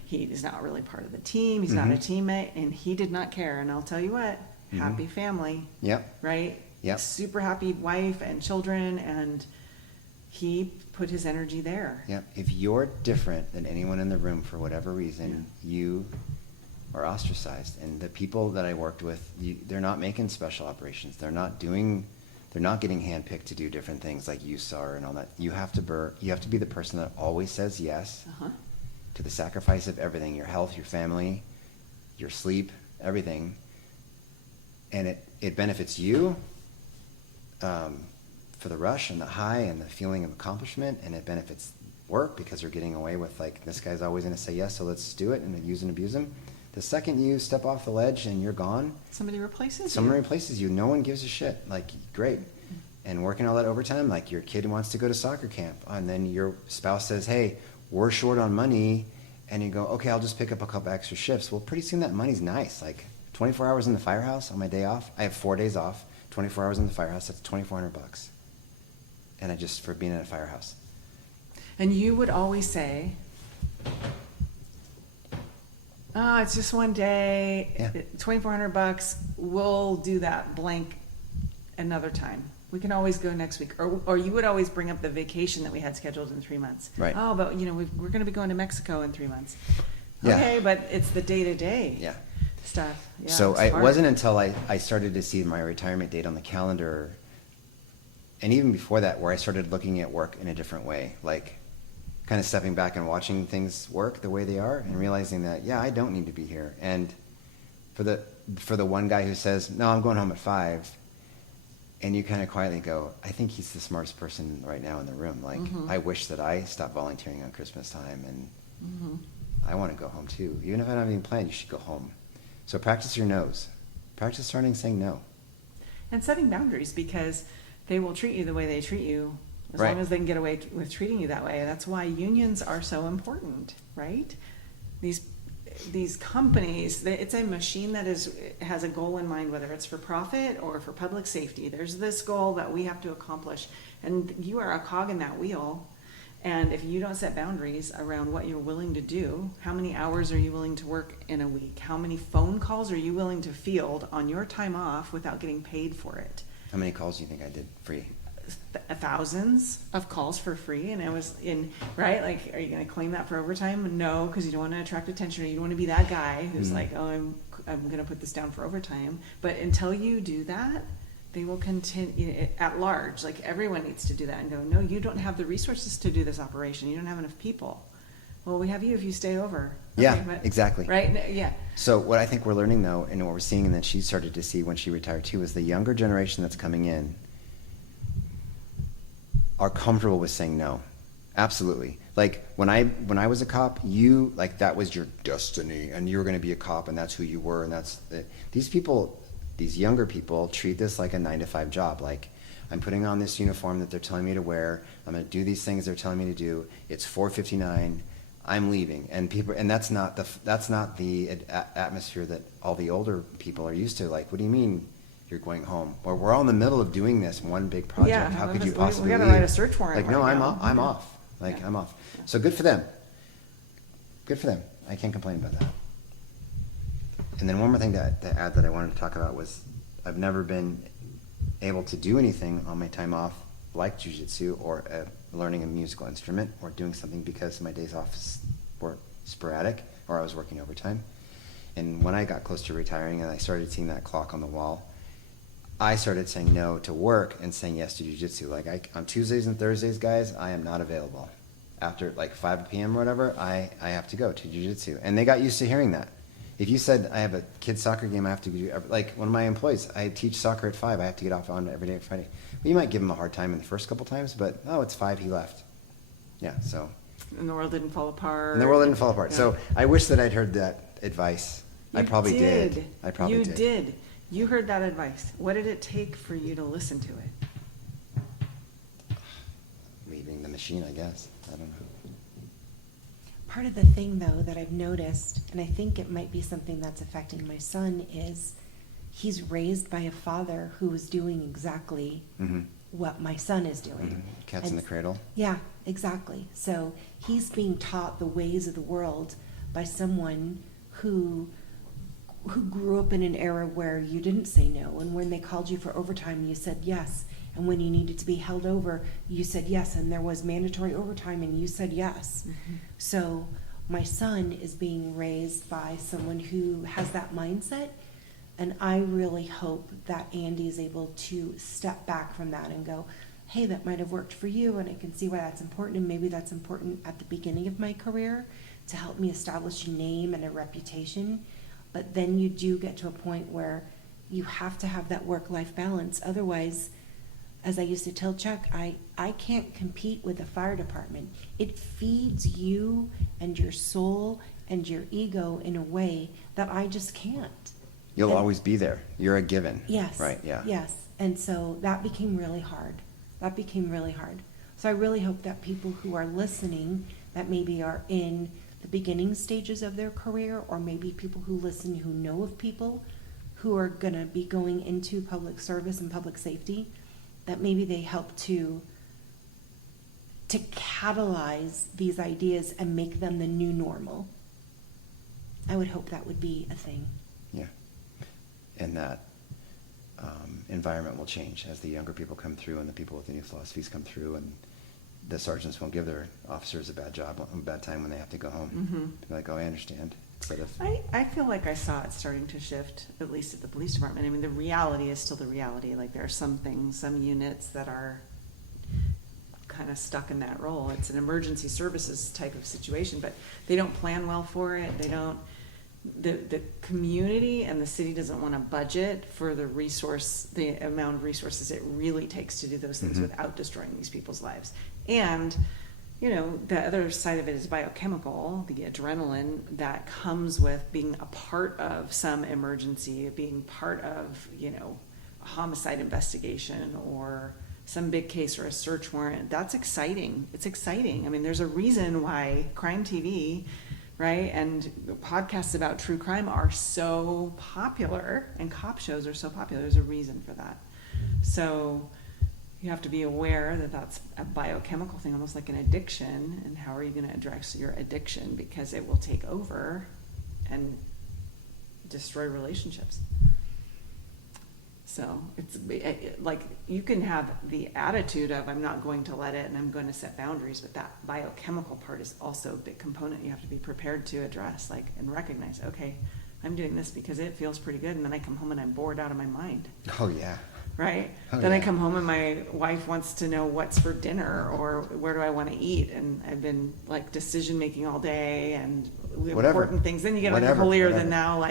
He is not really part of the team. He's not a teammate, and he did not care. And I'll tell you what, happy family. Yep. Right? Yep. Super happy wife and children, and he put his energy there. Yep. If you're different than anyone in the room for whatever reason, you are ostracized. And the people that I worked with, they're not making special operations. They're not getting handpicked to do different things like you saw and all that. You have to be the person that always says yes. To the sacrifice of everything, your health, your family, your sleep, everything. And it benefits you for the rush and the high and the feeling of accomplishment, and it benefits work because you're getting away with, like, this guy's always going to say yes, so let's do it and use and abuse him. The second you step off the ledge and you're gone, Somebody replaces you. No one gives a shit. Like, great. And working all that overtime, like your kid wants to go to soccer camp, and then your spouse says, hey, we're short on money, and you go, okay, I'll just pick up a couple extra shifts. Well, pretty soon that money's nice. Like 24 hours in the firehouse on my day off. I have 4 days off. 24 hours in the firehouse. That's $2,400. And I just for being in a firehouse. And you would always say, oh, it's just one day. Yeah. $2,400. We'll do that blank another time. We can always go next week. Or you would always bring up the vacation that we had scheduled in 3 months. Right. Oh, but we're going to be going to Mexico in 3 months. Yeah. Okay, but it's the day-to-day Yeah. stuff. Yeah, So it's it hard. wasn't until I started to see my retirement date on the calendar, and even before that, where I started looking at work in a different way, like kind of stepping back and watching things work the way they are and realizing that, yeah, I don't need to be here. And for the one guy who says, no, I'm going home at 5, and you kind of quietly go, I think he's the smartest person right now in the room. Like, I wish that I stopped volunteering on Christmas time, and I want to go home too. Even if I don't have anything planned, you should go home. So practice your no's. Practice starting saying no. And setting boundaries, because they will treat you the way they treat you as Right. long as they can get away with treating you that way. That's why unions are so important, right? These companies, it's a machine that has a goal in mind, whether it's for profit or for public safety. There's this goal that we have to accomplish, and you are a cog in that wheel. And if you don't set boundaries around what you're willing to do, how many hours are you willing to work in a week? How many phone calls are you willing to field on your time off without getting paid for it? How many calls do you think I did free? Thousands of calls for free, and I was in, right? Like, are you going to claim that for overtime? No, because you don't want to attract attention, or you don't want to be that guy who's like, oh, I'm going to put this down for overtime. But until you do that, they will continue at large. Like, everyone needs to do that and go, no, you don't have the resources to do this operation. You don't have enough people. Well, we have you if you stay over. Yeah, but- exactly. Right? Yeah. So what I think we're learning, though, and what we're seeing, and that she started to see when she retired too, is the younger generation that's coming in are comfortable with saying no. Absolutely. Like, when I was a cop, that was your destiny, and you were going to be a cop, and that's who you were, and that's these younger people treat this like a 9-to-5 job. Like, I'm putting on this uniform that they're telling me to wear. I'm going to do these things they're telling me to do. It's 4:59. I'm leaving, and that's not the atmosphere that all the older people are used to. Like, what do you mean you're going home? Or we're all in the middle of doing this one big project. Yeah, How could you possibly we gotta leave? write a search warrant. Like, no, right I'm now. off. I'm off. Like, Yeah. I'm off. Yeah. So good for them. Good for them. I can't complain about that. And then one more thing to add that I wanted to talk about was I've never been able to do anything on my time off like jiu-jitsu or learning a musical instrument or doing something because my days off were sporadic or I was working overtime. And when I got close to retiring and I started seeing that clock on the wall, I started saying no to work and saying yes to jiu-jitsu. Like on Tuesdays and Thursdays, guys, I am not available. After like 5 p.m. or whatever, I have to go to jiu-jitsu. And they got used to hearing that. If you said, I have a kid's soccer game I have to do, like one of my employees, I teach soccer at 5, I have to get off on every day at Friday. Well, you might give him a hard time in the first couple times, but, it's 5, he left. Yeah, so. And the world didn't fall apart. And the world didn't fall apart. Yeah. So I wish that I'd heard that advice. I probably did. I probably did. You did. You heard that advice. What did it take for you to listen to it? Leaving the machine, I guess. I don't know. Part of the thing, though, that I've noticed, and I think it might be something that's affecting my son, is he's raised by a father who is doing exactly what my son is doing. Cats in the cradle. Yeah, exactly. So he's being taught the ways of the world by someone who grew up in an era where you didn't say no, and when they called you for overtime, you said yes. And when you needed to be held over, you said yes, and there was mandatory overtime, and you said yes. Mm-hmm. So my son is being raised by someone who has that mindset, and I really hope that Andy is able to step back from that and go, hey, that might have worked for you, and I can see why that's important, and maybe that's important at the beginning of my career to help me establish a name and a reputation. But then you do get to a point where you have to have that work-life balance. Otherwise, as I used to tell Chuck, I can't compete with the fire department. It feeds you and your soul and your ego in a way that I just can't. You'll And- always be there. You're a given. Yes. Right, yeah. Yes. And so that became really hard. So I really hope that people who are listening, that maybe are in the beginning stages of their career, or maybe people who listen who know of people who are going to be going into public service and public safety, that maybe they help to catalyze these ideas and make them the new normal. I would hope that would be a thing. Yeah. And that environment will change as the younger people come through and the people with the new philosophies come through, and the sergeants won't give their officers a bad time when they have to go home. Mm-hmm. Be like, I understand. Instead of, I feel like I saw it starting to shift, at least at the police department. I mean, the reality is still the reality. Like, there are some things, some units that are kind of stuck in that role. It's an emergency services type of situation, but they don't plan well for it. They don't, the community and the city doesn't want to budget for the amount of resources it really takes to do those things without destroying these people's lives. And the other side of it is biochemical, the adrenaline that comes with being a part of some emergency, being part of, a homicide investigation or some big case or a search warrant. That's exciting. It's exciting. I mean, there's a reason why crime TV, right, and podcasts about true crime are so popular, and cop shows are so popular. There's a reason for that. So you have to be aware that that's a biochemical thing, almost like an addiction, and how are you going to address your addiction, because it will take over and destroy relationships. So it's like, you can have the attitude of, I'm not going to let it and I'm going to set boundaries, but that biochemical part is also a big component you have to be prepared to address, and recognize, okay, I'm doing this because it feels pretty good, and then I come home and I'm bored out of my mind. oh yeah. Right? Oh, Then I yeah. come home and my wife wants to know what's for dinner or where do I want to eat, and I've been decision making all day and Whatever. important things. Then you get Whatever, holier whatever. than now,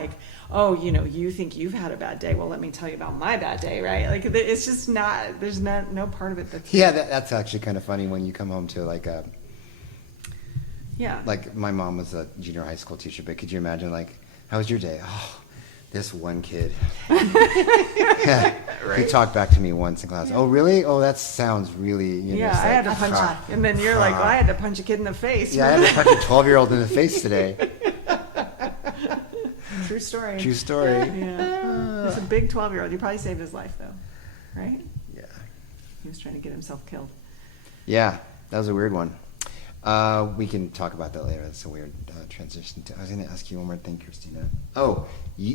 you think you've had a bad day. Well, let me tell you about my bad day, right? It's just not. There's no part of it that's. Yeah, that's actually kind of funny when you come home to Yeah. like my mom was a junior high school teacher, but could you imagine, how was your day? Oh, This one kid. He talked back to me once in class. Oh, really? Oh, that sounds really, Yeah, I had to punch, and then you're like, well, I had to punch a kid in the face. Yeah, I had to punch a 12-year-old in the face today. True story. True story. Yeah. He's a big 12-year-old. You probably saved his life, though. Right? Yeah. He was trying to get himself killed. Yeah, that was a weird one. We can talk about that later. That's a weird transition. I was going to ask you one more thing, Christina. Oh,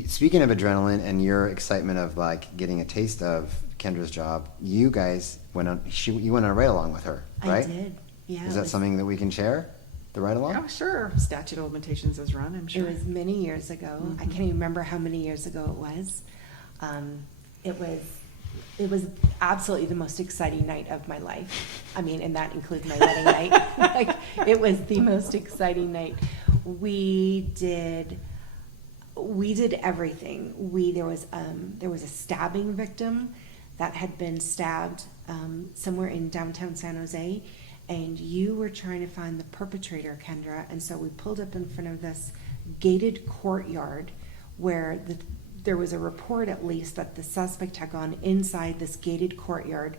speaking of adrenaline and your excitement of like getting a taste of Kendra's job, you guys went on. You went on a ride along with her, right? I did. Yeah. Is that something that we can share? The ride along? Oh, sure. Statute of Limitations is run, I'm sure. It was many years ago. I can't even remember how many years ago it was. It was absolutely the most exciting night of my life. I mean, and that includes my wedding night. Like, it was the most exciting night. We did everything. There was a stabbing victim that had been stabbed somewhere in downtown San Jose, and you were trying to find the perpetrator, Kendra. And so we pulled up in front of this gated courtyard where there was a report, at least, that the suspect had gone inside this gated courtyard.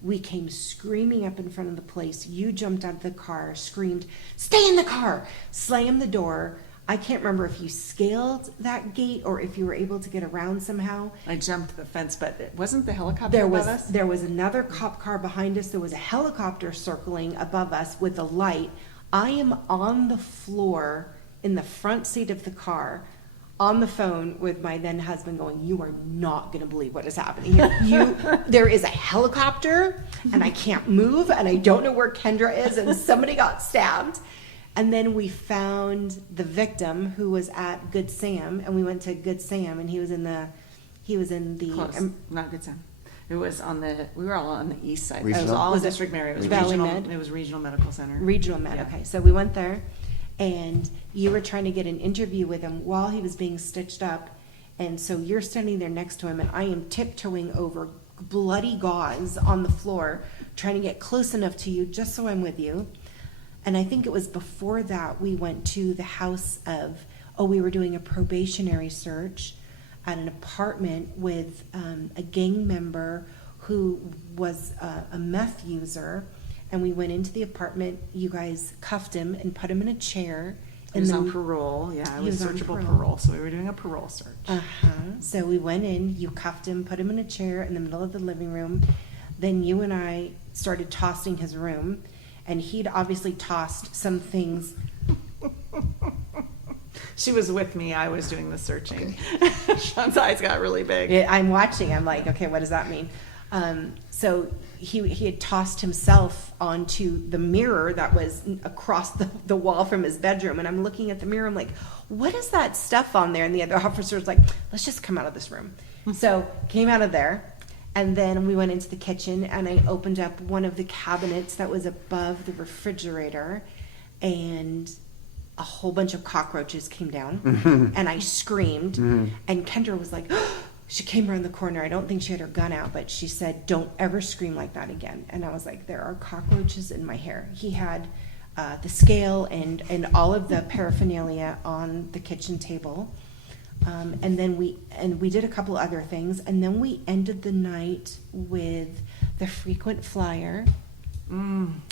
We came screaming up in front of the place. You jumped out of the car, screamed, "Stay in the car!" Slammed the door. I can't remember if you scaled that gate or if you were able to get around somehow. I jumped the fence, but it wasn't the helicopter above us? There was another cop car behind us. There was a helicopter circling above us with a light. I am on the floor in the front seat of the car, on the phone with my then husband going, "You are not going to believe what is happening here. There is a helicopter and I can't move and I don't know where Kendra is and somebody got stabbed." And then we found the victim, who was at Good Sam, and we went to Good Sam, and he was in the Close. Not Good Sam. It was we were all on the east side. Regional? It was all Was it District Mary. It was Valley regional. Med? It was Regional Medical Center. Regional Med. Yeah. Okay, so we went there, and you were trying to get an interview with him while he was being stitched up, and so you're standing there next to him, and I am tiptoeing over bloody gauze on the floor, trying to get close enough to you just so I'm with you. And I think it was before that we went to the house of, we were doing a probationary search at an apartment with a gang member who was a meth user. And we went into the apartment, you guys cuffed him and put him in a chair. He was on parole. Yeah, it was searchable parole. So we were doing a parole search. So we went in, you cuffed him, put him in a chair in the middle of the living room. Then you and I started tossing his room. And he'd obviously tossed some things. She was with me. I was doing the searching. Okay. Sean's eyes got really big. Yeah, I'm watching. I'm like, okay, what does that mean? So he had tossed himself onto the mirror that was across the wall from his bedroom. And I'm looking at the mirror. I'm like, what is that stuff on there? And the other officer's like, let's just come out of this room. So came out of there. And then we went into the kitchen, and I opened up one of the cabinets that was above the refrigerator, and a whole bunch of cockroaches came down, and I screamed, and Kendra was like, she came around the corner. I don't think she had her gun out, but she said, "Don't ever scream like that again." And I was like, there are cockroaches in my hair. He had the scale and all of the paraphernalia on the kitchen table. And then we did a couple other things, and then we ended the night with the frequent flyer.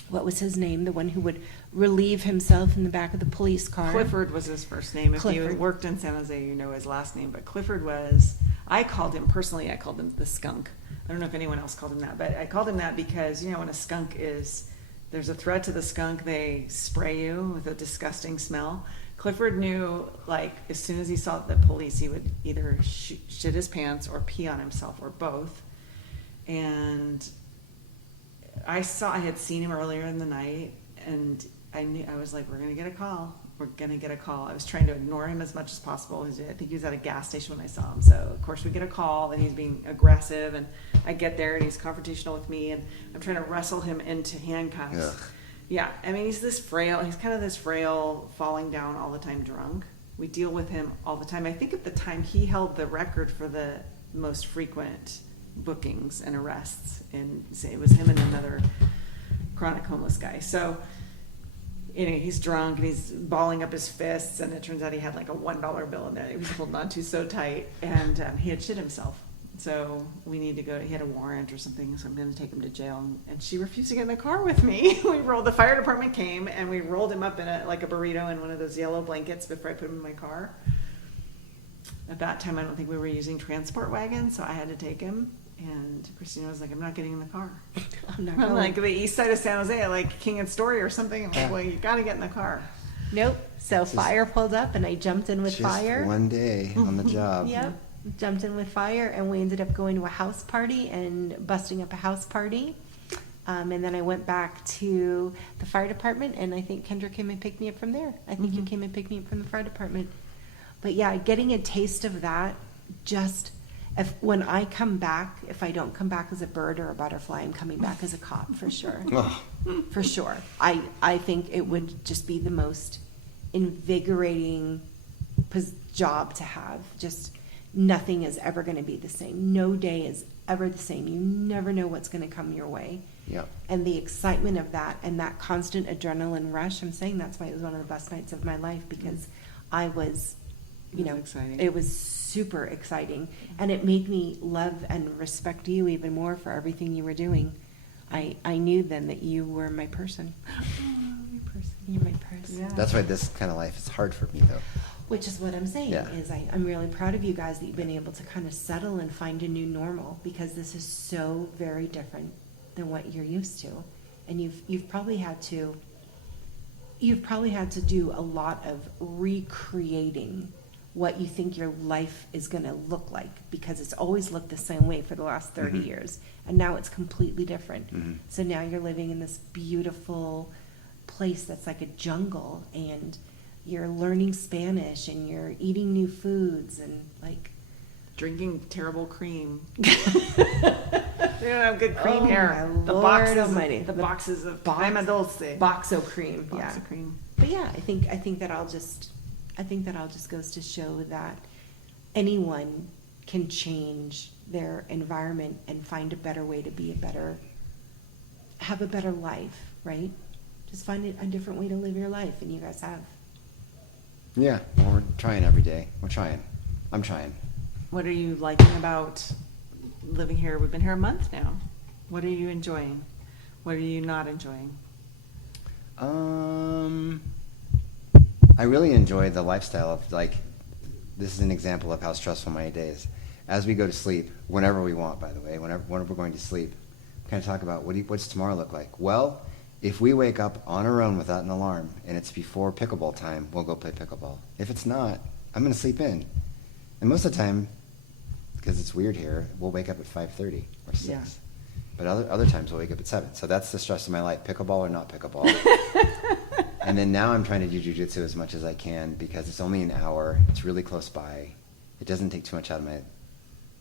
What was his name? The one who would relieve himself in the back of the police car. Clifford was his first name. Clifford. If you worked in San Jose, you know his last name. But Clifford was, I called him the skunk. I don't know if anyone else called him that, but I called him that because, when a skunk there's a threat to the skunk, they spray you with a disgusting smell. Clifford knew, as soon as he saw the police, he would either shit his pants or pee on himself or both. And I had seen him earlier in the night, and I was like, we're going to get a call. We're going to get a call. I was trying to ignore him as much as possible. I think he was at a gas station when I saw him. So, of course, we get a call, and he's being aggressive, and I get there, and he's confrontational with me, and I'm trying to wrestle him into handcuffs. Ugh. Yeah, I mean, he's kind of this frail, falling down all the time drunk. We deal with him all the time. I think at the time he held the record for the most frequent bookings and arrests, and it was him and another chronic homeless guy. So he's drunk and he's balling up his fists, and it turns out he had like a $1 bill in there. He was holding on to so tight, and he had shit himself. So we need to go. He had a warrant or something, so I'm going to take him to jail. And she refused to get in the car with me. The fire department came, and we rolled him up in a burrito in one of those yellow blankets before I put him in my car. At that time, I don't think we were using transport wagons, so I had to take him. And Christina was like, "I'm not getting in the car." I'm like the east side of San Jose, like King and Story or something. I'm like, "Well, you got to get in the car." Nope. So fire pulled up, and I jumped in with fire. Just one day on the job. Yep. Jumped in with fire, and we ended up going to a house party and busting up a house party. And then I went back to the fire department, and I think Kendra came and picked me up from there. I think you came and picked me up from the fire department. But yeah, getting a taste of that, just when I come back, if I don't come back as a bird or a butterfly, I'm coming back as a cop for sure. Oh. For sure. I think it would just be the most invigorating job to have. Just nothing is ever going to be the same. No day is ever the same. You never know what's going to come your way. Yep. And the excitement of that and that constant adrenaline rush, I'm saying that's why it was one of the best nights of my life, because I was, exciting. It was super exciting. And it made me love and respect you even more for everything you were doing. I knew then that you were my person. You're my person. Yeah. That's why this kind of life is hard for me, though. Which is what I'm saying, is I'm really proud of you guys that you've been able to kind of settle and find a new normal, because this is so very different than what you're used to. And you've probably had to do a lot of recreating what you think your life is going to look like, because it's always looked the same way for the last 30 years, and now it's completely different. So now you're living in this beautiful place that's like a jungle, and you're learning Spanish, and you're eating new foods, and like drinking terrible cream. They don't have good cream here. The Lord Almighty. The boxes of crema dulce. Boxo cream. Box of cream. But yeah, I think that all just goes to show that anyone can change their environment and find a better way to have a better life, right? Just find a different way to live your life, and you guys have. Yeah, well, we're trying every day. We're trying. I'm trying. What are you liking about living here? We've been here a month now. What are you enjoying? What are you not enjoying? I really enjoy the lifestyle of, like, this is an example of how stressful my day is. As we go to sleep, whenever we want, by the way, whenever we're going to sleep, we kind of talk about what's tomorrow look like. Well, if we wake up on our own without an alarm and it's before pickleball time, we'll go play pickleball. If it's not, I'm going to sleep in. And most of the time, because it's weird here, we'll wake up at 5:30 or 6. Yeah. But other times we'll wake up at 7. So that's the stress of my life, pickleball or not pickleball. And then now I'm trying to do jiu-jitsu as much as I can, because it's only an hour. It's really close by. It doesn't take too much out of my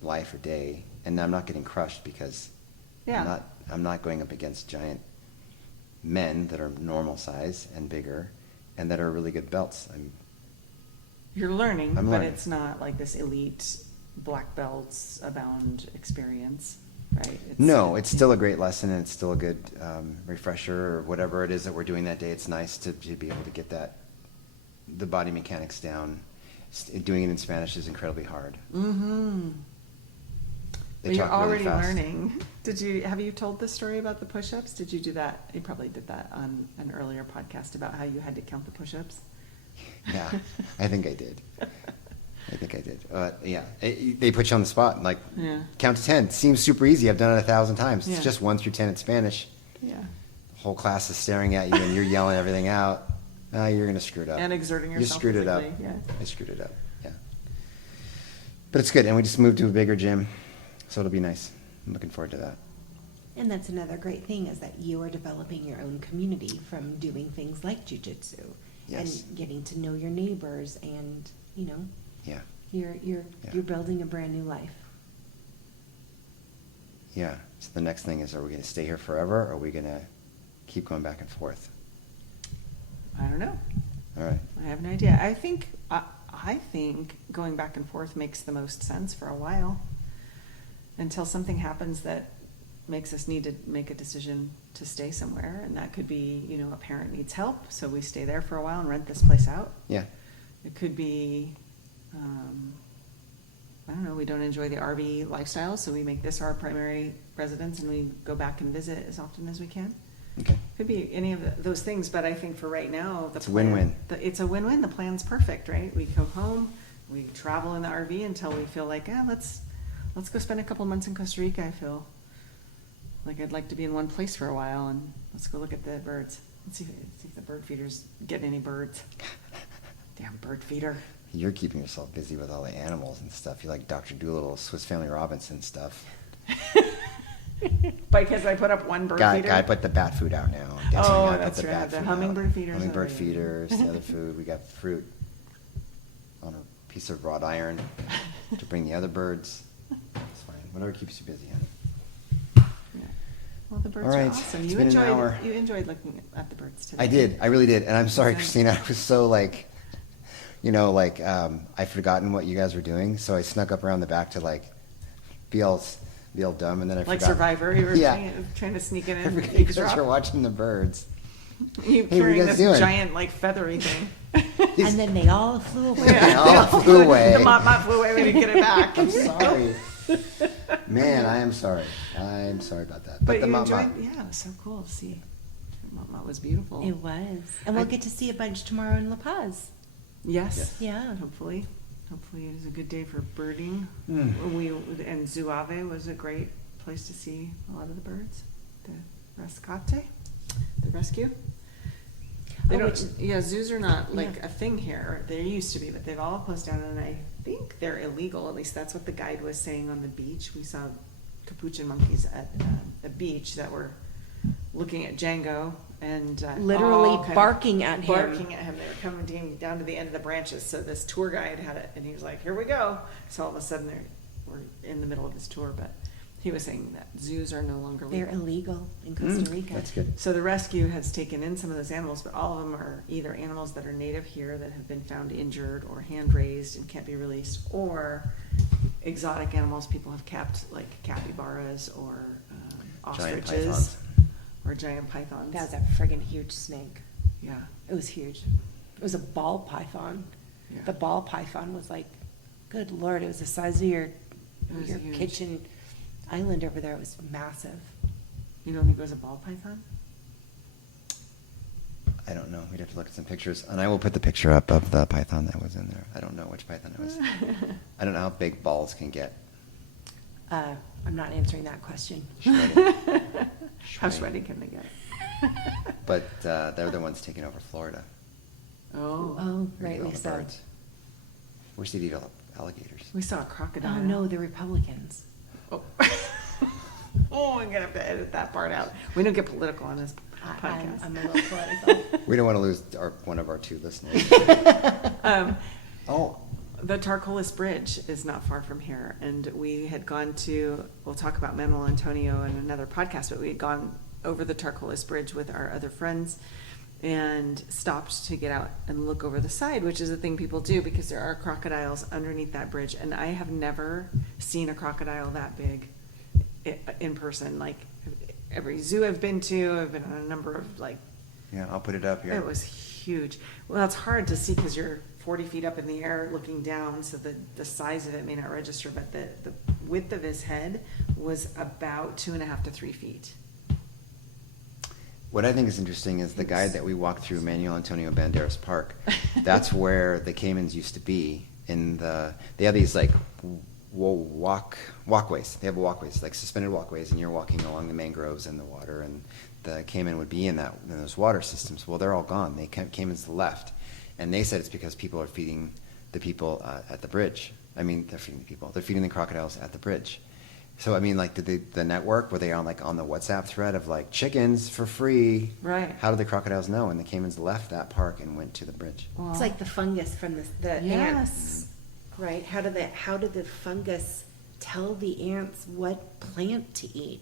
life or day. And I'm not getting crushed, because I'm not going up against giant men that are normal size and bigger and that are really good belts. You're learning, I'm but learning. it's not like this elite black belts abound experience, right? No, it's still a great lesson, and it's still a good refresher, or whatever it is that we're doing that day. It's nice to be able to get the body mechanics down. Doing it in Spanish is incredibly hard. Mm-hmm. They But you're talk really already fast. learning. Have you told the story about the push-ups? Did you do that? You probably did that on an earlier podcast about how you had to count the push-ups. Yeah, I think I did. Yeah, they put you on the spot, like, count to 10. Seems super easy. I've done it 1,000 times. Yeah. It's just 1 through 10 in Spanish. Yeah. The whole class is staring at you, and you're yelling everything out. You're going to screw it up. And exerting yourself. You screwed it up. physically, yeah. I screwed it up, yeah. But it's good, and we just moved to a bigger gym, so it'll be nice. I'm looking forward to that. And that's another great thing, is that you are developing your own community from doing things like jiu-jitsu. Yes. And getting to know your neighbors, and Yeah. you're building a brand new life. Yeah. So the next thing is, are we going to stay here forever, or are we going to keep going back and forth? I don't know. All right. I have no idea. I think going back and forth makes the most sense for a while, until something happens that makes us need to make a decision to stay somewhere, and that could be, you know, a parent needs help, so we stay there for a while and rent this place out. Yeah. It could be, I don't know, we don't enjoy the RV lifestyle, so we make this our primary residence and we go back and visit as often as we can. Okay. Could be any of those things, but I think for right now, It's a win-win. It's a win-win. The plan's perfect, right? We go home, we travel in the RV until we feel like, let's go spend a couple months in Costa Rica. I feel like I'd like to be in one place for a while, and let's go look at the birds. Let's see if the bird feeders get any birds. Damn bird feeder. You're keeping yourself busy with all the animals and stuff. You're like Dr. Doolittle, Swiss Family Robinson stuff. Because I put up one bird feeder? Guy put the bat food out now. Oh, Guy put that's the right. bat The food hummingbird out. feeders. Hummingbird Oh, yeah. feeders, the other food. We got fruit on a piece of wrought iron to bring the other birds. It's fine. Whatever keeps you busy, honey. Yeah. Well, the birds All are right. awesome. It's been an hour. You enjoyed looking at the birds today. I did. I really did. And I'm sorry, Okay. Christina. I was so like, I'd forgotten what you guys were doing. So I snuck up around the back to like be all dumb. And then I Like forgot. Survivor, you were Yeah. trying to sneak it I in. forgot you guys eavesdrop. were watching the birds. You Hey, what are you carrying guys this doing? giant, like, feathery thing. And then they all flew away. They all flew away. The mop flew away. We didn't get it back. I'm sorry. Man, I am sorry. I'm sorry about that. But the you mop enjoyed, yeah, it was so cool to see. Mop was beautiful. It was. And we'll get to see a bunch tomorrow in La Paz. Yes. Yes. Yeah. Hopefully it was a good day for birding. Mm. And Zuave was a great place to see a lot of the birds. The rescate, the rescue. They Oh, don't. Yeah, zoos are not like Yeah. a thing here. They used to be, but they've all closed down, and I think they're illegal. At least that's what the guide was saying on the beach. We saw capuchin monkeys at a beach that were looking at Django and Literally all kind of barking at him. Barking at him. They were coming down to the end of the branches. So this tour guide had it, and he was like, "Here we go." So all of a sudden, we're in the middle of his tour, but he was saying that zoos are no longer They're legal. illegal in Costa Rica. That's good. So the rescue has taken in some of those animals, but all of them are either animals that are native here that have been found injured or hand raised and can't be released, or exotic animals people have kept, like capybaras or Giant ostriches pythons. or giant pythons. That was a friggin' huge snake. Yeah. It was huge. It was a ball python. Yeah. The ball python was like, good Lord, it was the size of your was huge. kitchen island over there. It was massive. You don't think it was a ball python? I don't know. We'd have to look at some pictures. And I will put the picture up of the python that was in there. I don't know which python it was. I don't know how big balls can get. I'm not answering that question. Shredded. How shredded can they get? But they're the ones taking over Florida. Oh. Oh, They eat all rightly the so. birds. Wish they'd eat all the alligators. We saw a crocodile. Oh no, the Republicans. Oh. Oh, I'm gonna have to edit that part out. We don't get political on this podcast. I'm a little political. We don't want to lose one of our two listeners. Oh, The Tarcolis Bridge is not far from here, and we had gone to, we'll talk about Manuel Antonio in another podcast, but we had gone over the Tarcolis Bridge with our other friends and stopped to get out and look over the side, which is a thing people do because there are crocodiles underneath that bridge, and I have never seen a crocodile that big in person. Like every zoo I've been to, I've been on a number of like, yeah, I'll put it up here. it was huge. Well, it's hard to see because you're 40 feet up in the air looking down, so the size of it may not register, but the width of his head was about 2.5 to 3 feet. What I think is interesting is the guide that we walked through, Manuel Antonio Banderas Park. That's where the caimans used to be. They have these like walkways. They have walkways, like suspended walkways, and you're walking along the mangroves and the water, and the caiman would be in those water systems. Well, they're all gone. They caiman's left, and they said it's because people are feeding the people at the bridge. I mean, they're feeding the people. They're feeding the crocodiles at the bridge. So I mean, like, did the network, were they on the WhatsApp thread of like chickens for free? Right. How did the crocodiles know? And the caimans left that park and went to the bridge. Well, It's like the fungus from the ants, yes. right? How did the fungus tell the ants what plant to eat?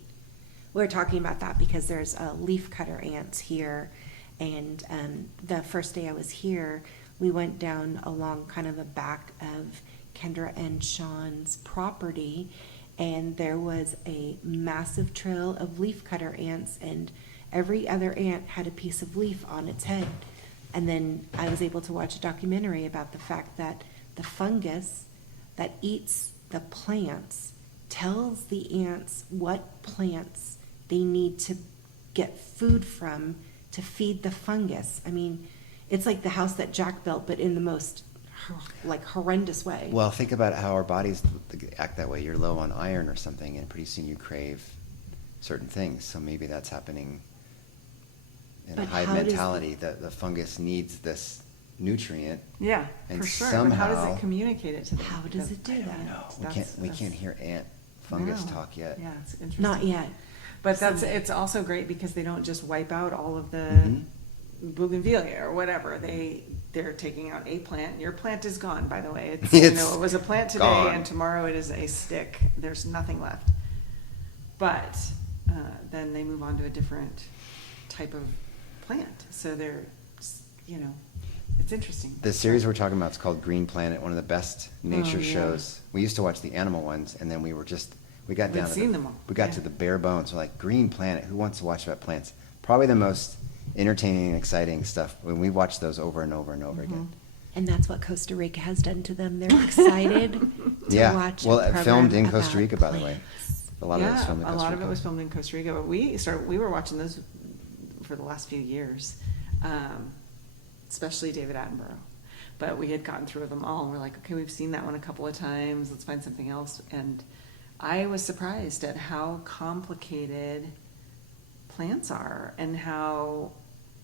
We're talking about that because there's leafcutter ants here, and the first day I was here, we went down along kind of the back of Kendra and Sean's property, and there was a massive trail of leafcutter ants, and every other ant had a piece of leaf on its head. And then I was able to watch a documentary about the fact that the fungus that eats the plants tells the ants what plants they need to get food from to feed the fungus. I mean, it's like the house that Jack built, but in the most horrendous way. Well, think about how our bodies act that way. You're low on iron or something, and pretty soon you crave certain things. So maybe that's happening in a hive mentality, that the fungus needs this nutrient. Yeah, and for sure. somehow, but how does it communicate it to them? How does it do that? No, we can't hear ant fungus talk yet. Yeah, it's interesting. Not yet. But it's also great because they don't just wipe out all of the Mm-hmm. bougainvillea or whatever. They're taking out a plant. Your plant is gone, by the way. It's, It's it was a plant today gone. and tomorrow it is a stick. There's nothing left. But then they move on to a different type of plant. So they're, it's interesting. The series we're talking about is called Green Planet, one of the best nature yeah. shows. We used to watch the animal ones, and then we got down to seen them all. We got Yeah. to the bare bones. We're like, Green Planet, who wants to watch about plants? Probably the most entertaining and exciting stuff when we watch those over and over and over again. And that's what Costa Rica has done to them. They're excited to Yeah. watch. Well, a it program filmed in Costa about Rica, by the way. plants. A lot of it was filmed in a Costa lot Rica. of it was filmed in Costa Rica, but we were watching those for the last few years, especially David Attenborough. But we had gotten through them all, and we're like, okay, we've seen that one a couple of times. Let's find something else. And I was surprised at how complicated plants are, and how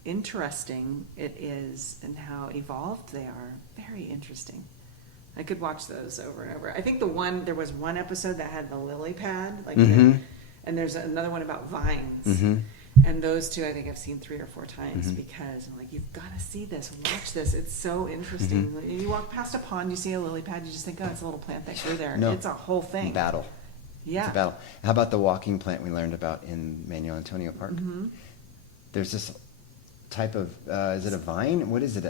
interesting it is, and how evolved they are. Very interesting. I could watch those over and over. I think there was one episode that had the lily pad, Mhm. and there's another one about vines. Mhm. And those two I think I've seen 3 or 4 times because I'm like, you've got to see this, watch this. It's so interesting. Like, you walk past a pond, you see a lily pad, you just think, oh, it's a little plant that grew there. No. It's a whole thing. Battle. Yeah. It's a battle. How about the walking plant we learned about in Manuel Antonio Park? Mhm. There's this type of, is it a vine? What is it?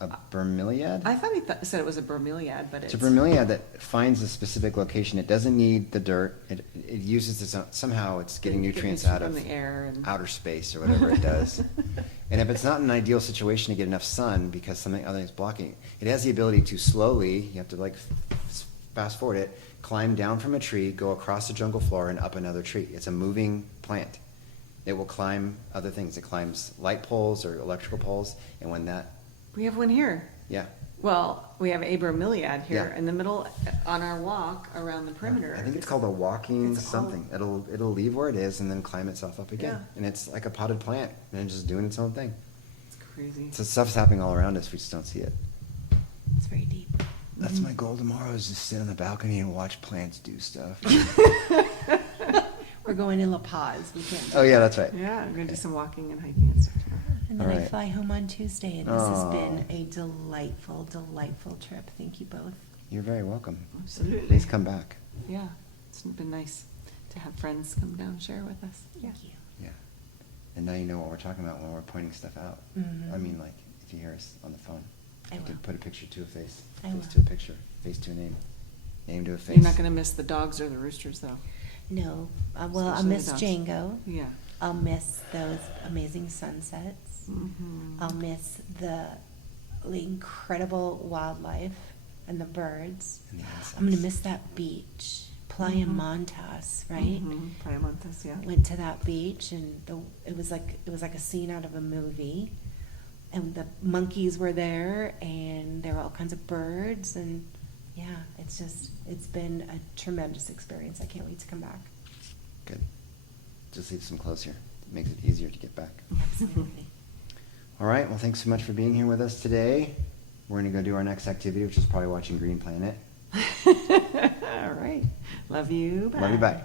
A bromeliad? I thought he said it was a bromeliad, but It's a bromeliad that finds a specific location. It doesn't need the dirt. It uses its own, somehow it's getting nutrients out from of the air and outer space or whatever it does. And if it's not an ideal situation to get enough sun because something other is blocking it has the ability to slowly, you have to fast forward it, climb down from a tree, go across the jungle floor and up another tree. It's a moving plant. It will climb other things. It climbs light poles or electrical poles, and when that, we have one here. yeah. Well, we have a bromeliad here Yeah. in the middle on our walk around the perimeter. I think it's called a walking it's all- something. It'll leave where it is and then climb itself up again. Yeah. And it's like a potted plant and it's just doing its own thing. It's crazy. So stuff's happening all around us. We just don't see it. It's very deep. That's my goal tomorrow, is just sit on the balcony and watch plants do stuff. We're going to La Paz. We can't. Oh yeah, that's right. Yeah, I'm going to do some walking and hiking and stuff tomorrow. And then All I right. fly home on Tuesday, and this has Aw. been a delightful, delightful trip. Thank you both. You're very welcome. Absolutely. Please come back. Yeah, it's been nice to have friends come down and share with us. Thank you. Yeah. And now you know what we're talking about when we're pointing stuff out. Mhm. I mean, like, if you hear us on the phone, I you can will. put a picture to a face, I face will. to a picture, face to a name, name to a face. You're not going to miss the dogs or the roosters, though. No, well, I'll Especially miss the dogs. Django. Yeah. I'll miss those amazing sunsets. Mm-hmm. I'll miss the incredible wildlife and the birds. And the I'm going to insects. miss that beach, Playa Mhm. Montas, right? Mm-hmm. Playa Montes, yeah. Went to that beach, and it was like a scene out of a movie. And the monkeys were there, and there were all kinds of birds, and yeah, it's been a tremendous experience. I can't wait to come back. Good. Just leave some clothes here. It makes it easier to get back. Absolutely. All right. Well, thanks so much for being here with us today. We're going to go do our next activity, which is probably watching Green Planet. All right. Love you. Bye. Love you. Bye.